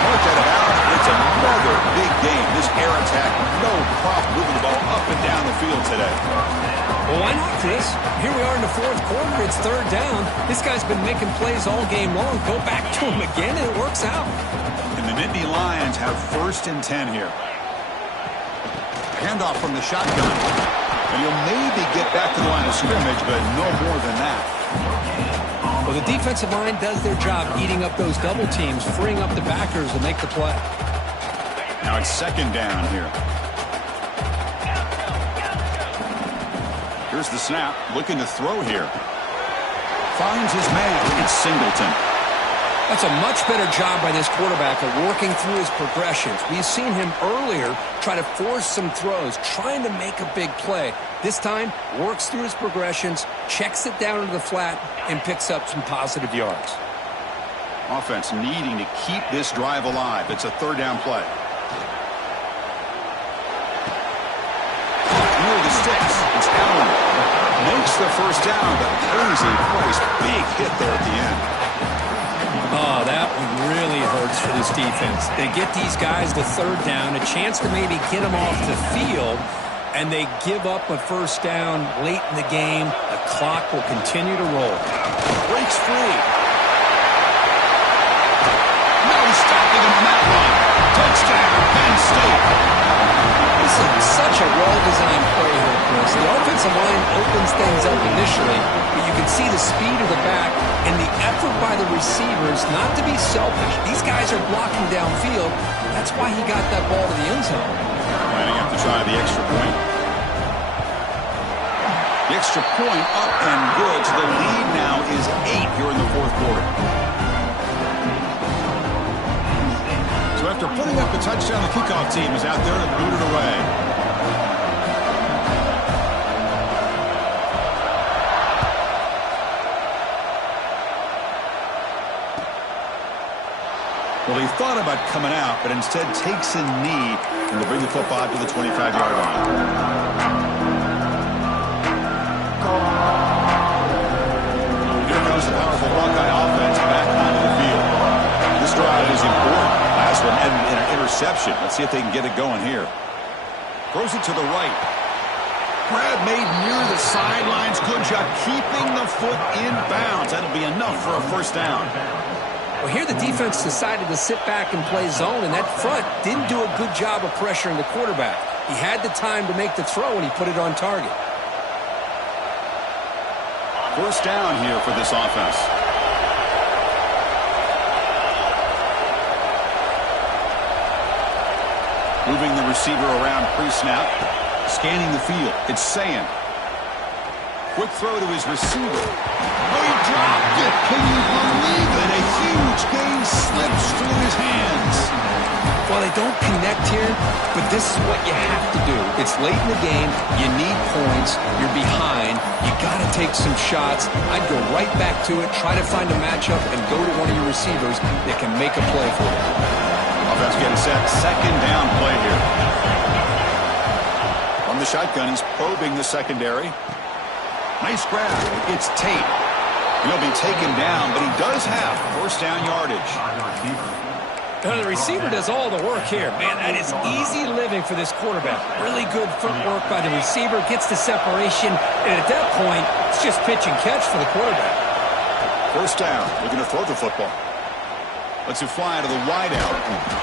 Mark that out. It's another big game. This air attack, no problem moving the ball up and down the field today. Well, why not, Chris? Here we are in the 4th quarter. It's 3rd down. This guy's been making plays all game long. Go back to him again, and it works out. And the Nittany Lions have 1st and 10 here. Handoff from the shotgun. And he'll maybe get back to the line of scrimmage, but no more than that. Well, the defensive line does their job eating up those double teams, freeing up the backers to make the play. Now it's 2nd down here. Here's the snap, looking to throw here. Finds his man. It's Singleton. That's a much better job by this quarterback of working through his progressions. We've seen him earlier try to force some throws, trying to make a big play. This time, works through his progressions, checks it down into the flat, and picks up some positive yards. Offense needing to keep this drive alive. It's a 3rd down play. Near the sticks. It's Allen. Makes the 1st down, but pays a price. Big hit there at the end. Oh, that one really hurts for this defense. They get these guys the 3rd down, a chance to maybe get them off the field, and they give up a 1st down late in the game. The clock will continue to roll. Breaks free. No stopping him on that one. Touchdown, Penn State. This is such a well-designed play here, Chris. The offensive line opens things up initially, but you can see the speed of the back and the effort by the receivers not to be selfish. These guys are blocking downfield. That's why he got that ball to the end zone. Lining up to try the extra point. The extra point up and good. So the lead now is 8 here in the 4th quarter. So after putting up the touchdown, the kickoff team is out there to boot it away. Well, he thought about coming out, but instead takes a knee and will bring the football to the 25-yard line. Here comes the powerful Buckeye offense. reception. Let's see if they can get it going here. Throws it to the right. Grab made near the sidelines. Good job keeping the foot in bounds. That'll be enough for a first down. Well, here the defense decided to sit back and play zone, and that front didn't do a good job of pressuring the quarterback. He had the time to make the throw, and he put it on target. First down here for this offense. Moving the receiver around pre-snap. Scanning the field. It's Ncaa. Quick throw to his receiver. Oh, he dropped it. Can you believe it? A huge gain slips through his hands. Well, they don't connect here, but this is what you have to do. It's late in the game. You need points. You're behind. You got to take some shots. I'd go right back to it, try to find a matchup, and go to one of your receivers that can make a play for you. Offense getting set. Second down play here. From the shotgun, he's probing the secondary. Nice grab. It's Tate. He'll be taken down, but he does have first down yardage. The receiver does all the work here. Man, that is easy living for this quarterback. Really good footwork by the receiver. Gets the separation. And at that point, it's just pitch and catch for the quarterback. First down. Looking to throw the football. Lets it fly to the wideout.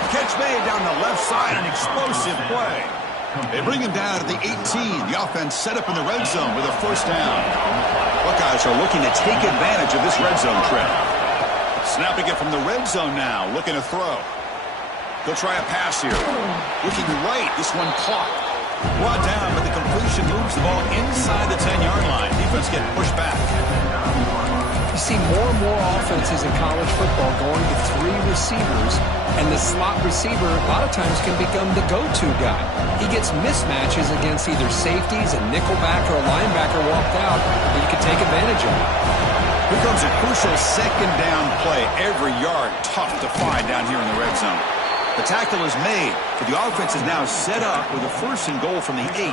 Catch made down the left side. An explosive play. They bring him down to the 18. The offense set up in the red zone with a first down. Buckeyes are looking to take advantage of this red zone trip. Snapping it from the red zone now. Looking to throw. They'll try a pass here. Looking right. This one caught. Brought down, but the completion moves the ball inside the 10-yard line. Defense getting pushed back. You see more and more offenses in college football going to three receivers, and the slot receiver a lot of times can become the go-to guy. He gets mismatches against either safeties, a nickelback, or a linebacker walked out that you can take advantage of. Here comes a crucial second down play. Every yard tough to find down here in the red zone. The tackle is made, but the offense is now set up with a first and goal from the 8.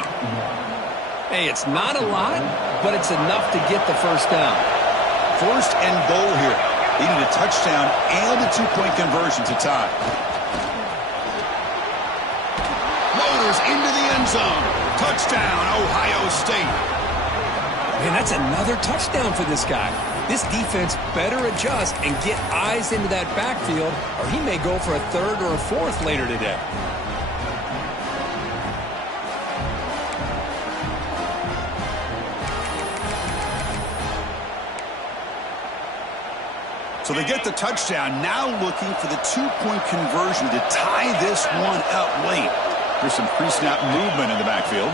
Hey, it's not a lot, but it's enough to get the first down. First and goal here. They need a touchdown and a two-point conversion to tie. Loaders into the end zone. Touchdown, Ohio State. Man, that's another touchdown for this guy. This defense better adjust and get eyes into that backfield, or he may go for a third or a fourth later today. So they get the touchdown, now looking for the two-point conversion to tie this one up late. There's some pre-snap movement in the backfield.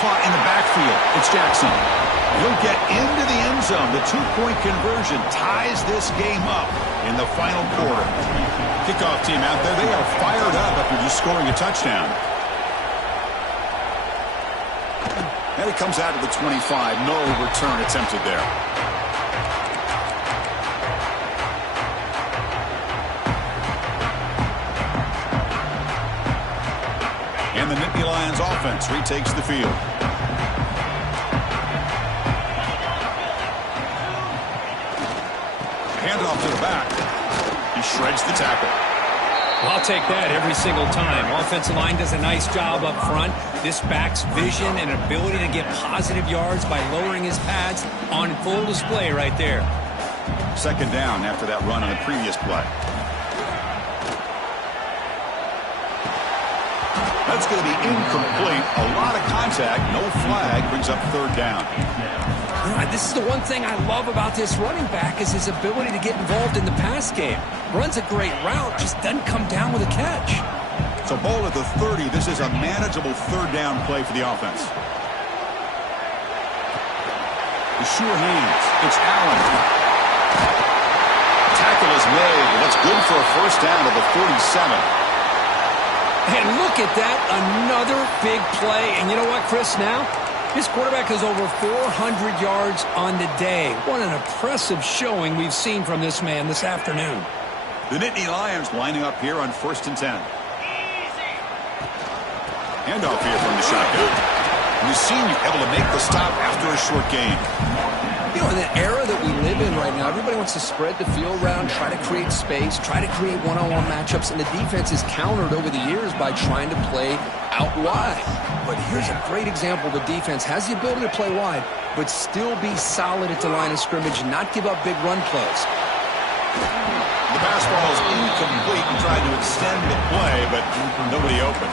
Caught in the backfield. It's Jackson. He'll get into the end zone. The two-point conversion ties this game up in the final quarter. Kickoff team out there, they are fired up after just scoring a touchdown. And it comes out to the 25. No return attempted there. And the Nittany Lions offense retakes the field. Handoff to the back. He shreds the tackle. Well, I'll take that every single time. Offensive line does a nice job up front. This back's vision and ability to get positive yards by lowering his pads on full display right there. Second down after that run on the previous play. That's going to be incomplete. A lot of contact. No flag. Brings up third down. This is the one thing I love about this running back is his ability to get involved in the pass game. Runs a great route, just doesn't come down with a catch. So ball at the 30. This is a manageable third down play for the offense. The sure hands. It's Allen. Tackle is made. That's good for a first down at the 47. And look at that, another big play. And you know what, Chris, now? This quarterback has over 400 yards on the day. What an impressive showing we've seen from this man this afternoon. The Nittany Lions lining up here on 1st and 10. Handoff here from the shotgun. We've seen you able to make the stop after a short gain. You know, in the era that we live in right now, everybody wants to spread the field around, try to create space, try to create one-on-one matchups, and the defense is countered over the years by trying to play out wide. But here's a great example. The defense has the ability to play wide, but still be solid at the line of scrimmage and not give up big run plays. The pass ball is incomplete and tried to extend the play, but nobody open.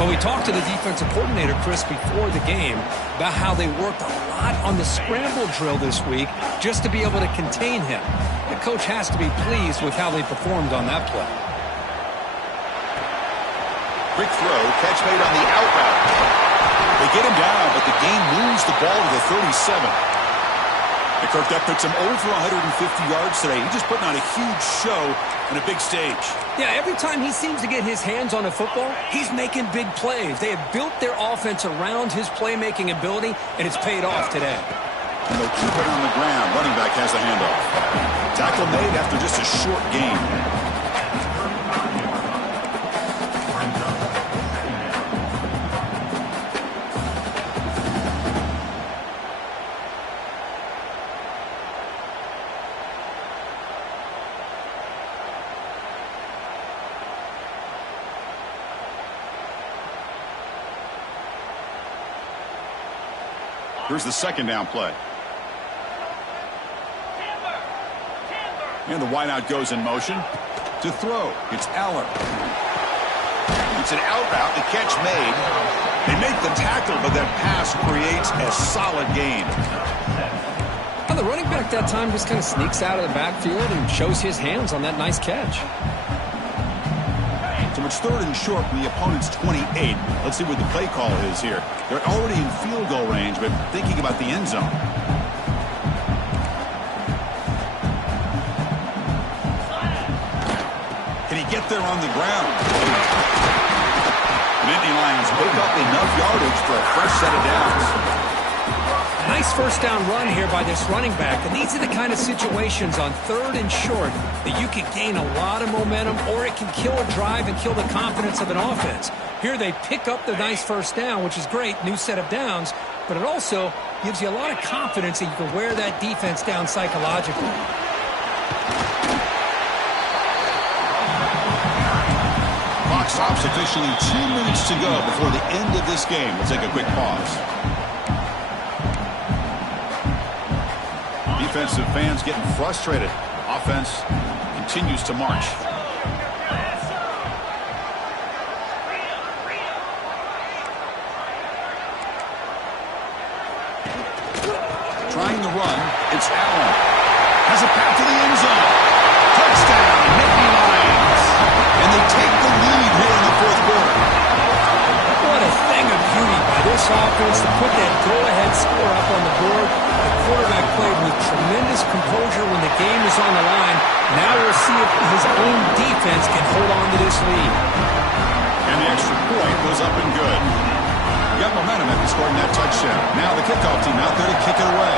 Well, we talked to the defensive coordinator, Chris, before the game about how they worked a lot on the scramble drill this week just to be able to contain him. The coach has to be pleased with how they performed on that play. Quick throw, catch made on the out route. They get him down, but the game moves the ball to the 37. And Kirk, that puts him over 150 yards today. He's just putting on a huge show on a big stage. Yeah, every time he seems to get his hands on a football, he's making big plays. They have built their offense around his playmaking ability, and it's paid off today. And they'll keep it on the ground. Running back has the handoff. Tackle made after just a short gain. Here's the second down play. And the wideout goes in motion. To throw, it's Aller. It's an out route, the catch made. They make the tackle, but that pass creates a solid gain. Well, the running back that time just kind of sneaks out of the backfield and shows his hands on that nice catch. So it's third and short from the opponent's 28. Let's see what the play call is here. They're already in field goal range, but thinking about the end zone. Can he get there on the ground? Nittany Lions pick up enough yardage for a fresh set of downs. Nice first down run here by this running back. And these are the kind of situations on third and short that you can gain a lot of momentum, or it can kill a drive and kill the confidence of an offense. Here they pick up the nice first down, which is great, new set of downs, but it also gives you a lot of confidence that you can wear that defense down psychologically. Clock stops officially 2 minutes to go before the end of this game. We'll take a quick pause. Defensive fans getting frustrated. Offense continues to march. Trying to run, it's Allen. Has a path to the end zone. Touchdown, Nittany Lions. And they take the lead here in the fourth quarter. What a thing of beauty by this offense to put that go-ahead score up on the board. The quarterback played with tremendous composure when the game was on the line. Now we'll see if his own defense can hold on to this lead. And the extra point goes up and good. We got momentum after scoring that touchdown. Now the kickoff team out there to kick it away.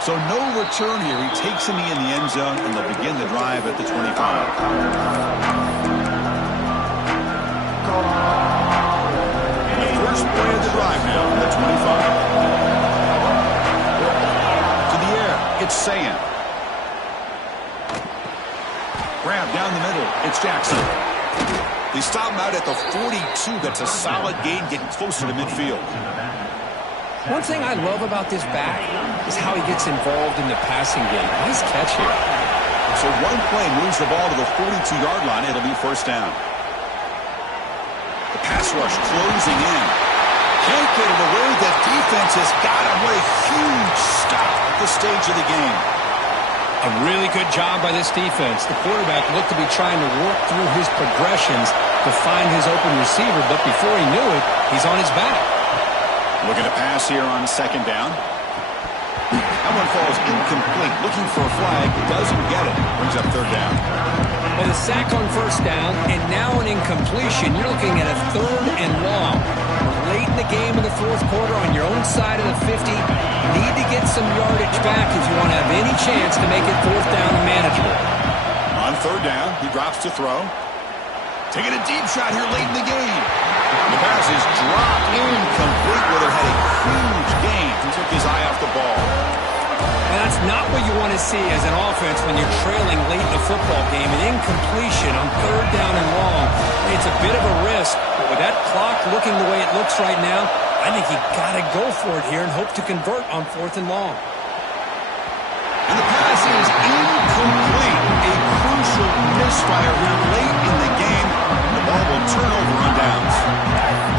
So no return here. He takes him in the end zone, and they'll begin the drive at the 25. The first play of the drive now from the 25. To the air, it's Ncaa. Grab down the middle, it's Jackson. They stop him out at the 42. That's a solid gain, getting closer to midfield. One thing I love about this back is how he gets involved in the passing game. Nice catch here. So one play moves the ball to the 42-yard line. It'll be first down. The pass rush closing in. Can't get it away. That defense has got him. What a huge stop at this stage of the game. A really good job by this defense. The quarterback looked to be trying to work through his progressions to find his open receiver, but before he knew it, he's on his back. Looking to pass here on second down. That one falls incomplete. Looking for a flag. Doesn't get it. Brings up third down. Well, the sack on first down, and now an incompletion. You're looking at a third and long. We're late in the game in the fourth quarter on your own side of the 50. Need to get some yardage back if you want to have any chance to make it fourth down and manageable. On third down, he drops to throw. Taking a deep shot here late in the game. The pass is dropped incomplete. Would have had a huge gain. He took his eye off the ball. And that's not what you want to see as an offense when you're trailing late in the football game. An incompletion on 3rd down and long. It's a bit of a risk, but with that clock looking the way it looks right now, I think you got to go for it here and hope to convert on 4th and long. And the pass is incomplete. A crucial misfire here late in the game. The ball will turn over on downs.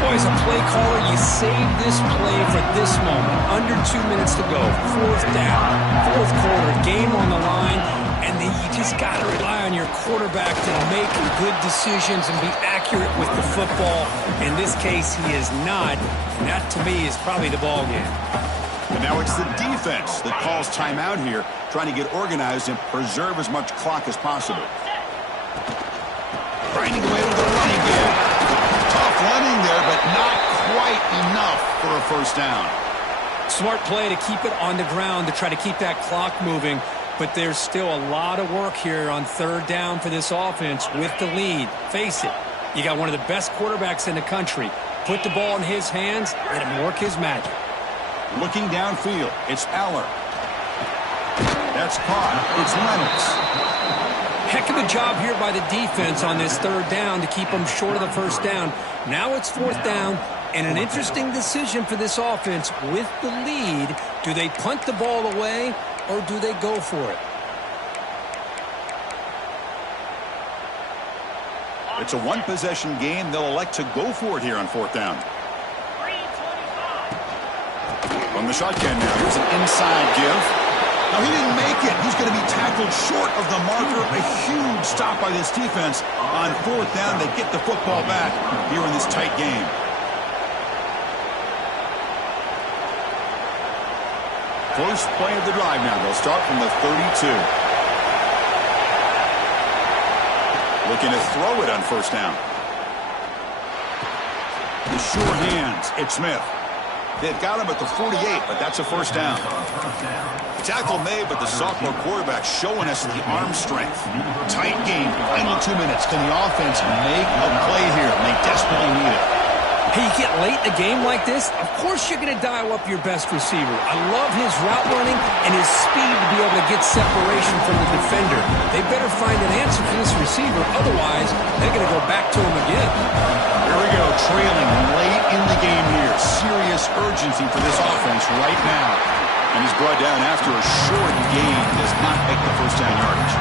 Boy, as a play caller, you save this play for this moment. Under 2 minutes to go. 4th down. 4th quarter. Game on the line. And then you just got to rely on your quarterback to make good decisions and be accurate with the football. In this case, he is not. And that, to me, is probably the ball game. And now it's the defense that calls timeout here, trying to get organized and preserve as much clock as possible. Grinding away with a running game. Tough running there, but not quite enough for a 1st down. Smart play to keep it on the ground to try to keep that clock moving. But there's still a lot of work here on 3rd down for this offense with the lead. Face it, you got one of the best quarterbacks in the country. Put the ball in his hands, let him work his magic. Looking downfield, it's Aller. That's caught. It's Reynolds. Heck of a job here by the defense on this 3rd down to keep them short of the 1st down. Now it's 4th down, and an interesting decision for this offense with the lead. Do they punt the ball away, or do they go for it? It's a 1-possession game. They'll elect to go for it here on 4th down. From the shotgun now, here's an inside give. Now, he didn't make it. He's going to be tackled short of the marker. A huge stop by this defense. On 4th down, they get the football back here in this tight game. First play of the drive now. They'll start from the 32. Looking to throw it on 1st down. The sure hands. It's Smith. They've got him at the 48, but that's a 1st down. Tackle made, but the sophomore quarterback showing us the arm strength. Tight game. Final 2 minutes. Can the offense make a play here? And they desperately need it. Hey, you get late in a game like this, of course you're going to dial up your best receiver. I love his route running and his speed to be able to get separation from the defender. They better find an answer for this receiver, otherwise they're going to go back to him again. Here we go, trailing late in the game here. Serious urgency for this offense right now. And he's brought down after a short gain. Does not make the 1st down yardage.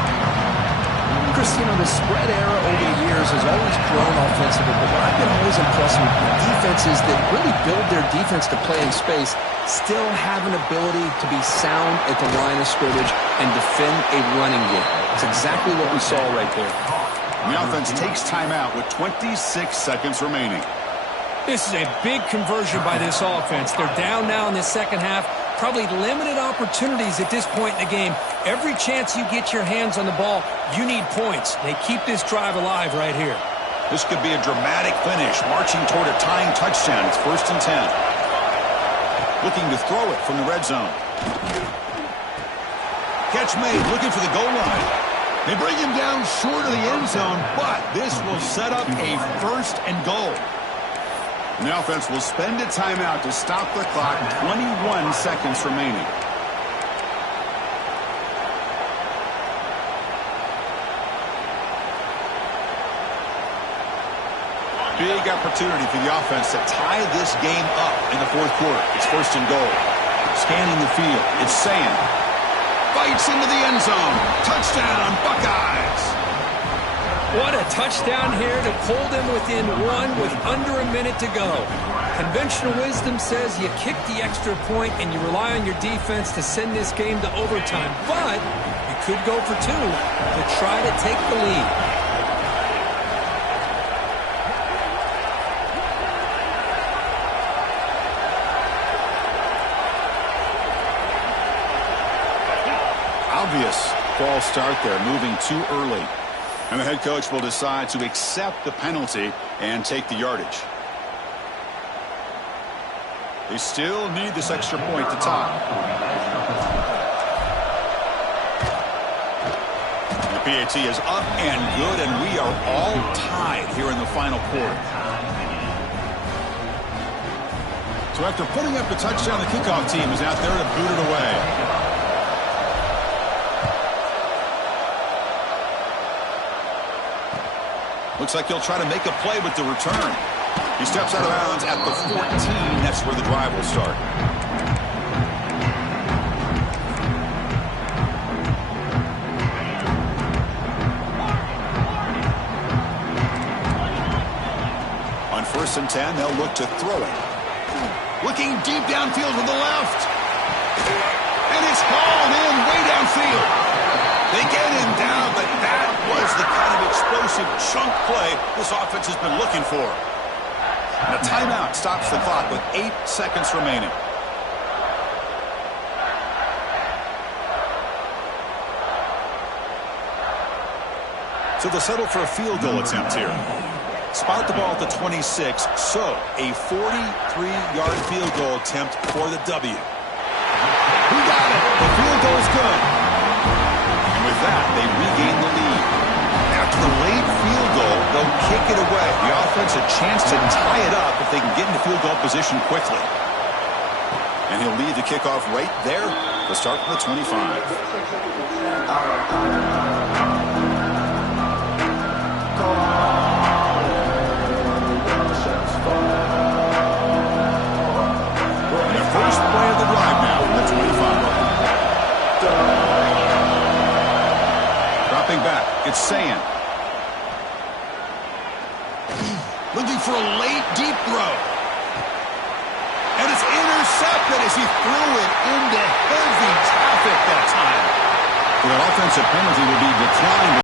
Chris, you know, the spread era over the years has always grown offensively, but what I've been always impressed with defenses that really build their defense to play in space still have an ability to be sound at the line of scrimmage and defend a running game. It's exactly what we saw right there. The offense takes timeout with 26 seconds remaining. This is a big conversion by this offense. They're down now in the 2nd half. Probably limited opportunities at this point in the game. Every chance you get your hands on the ball, you need points. They keep this drive alive right here. This could be a dramatic finish, marching toward a tying touchdown. It's 1st and 10. Looking to throw it from the red zone. Catch made, looking for the goal line. They bring him down short of the end zone, but this will set up a 1st and goal. And the offense will spend a timeout to stop the clock. 21 seconds remaining. Big opportunity for the offense to tie this game up in the 4th quarter. It's 1st and goal. Scanning the field. It's Sam. Bites into the end zone. Touchdown, Buckeyes. What a touchdown here to pull them within 1 with under a minute to go. Conventional wisdom says you kick the extra point and you rely on your defense to send this game to overtime. But you could go for 2 to try to take the lead. Obvious false start there, moving too early. And the head coach will decide to accept the penalty and take the yardage. They still need this extra point to tie. The PAT is up and good, and we are all tied here in the final quarter. So after putting up the touchdown, the kickoff team is out there to boot it away. Looks like he'll try to make a play with the return. He steps out of bounds at the 14. That's where the drive will start. On 1st and 10, they'll look to throw it. Looking deep downfield to the left. And it's hauled in way downfield. They get him down, but that was the kind of explosive chunk play this offense has been looking for. And a timeout stops the clock with 8 seconds remaining. So they'll settle for a field goal attempt here. Spot the ball at the 26, so a 43-yard field goal attempt for the W. Who got it? The field goal is good. And with that, they regain the lead. After the late field goal, they'll kick it away. The offense a chance to tie it up if they can get into field goal position quickly. And he'll lead the kickoff right there to start from the 25. First play of the drive now from the 25. Dropping back, it's Ncaa. Looking for a late, deep throw. And it's intercepted as he threw it into heavy traffic that time. The offensive penalty will be declined.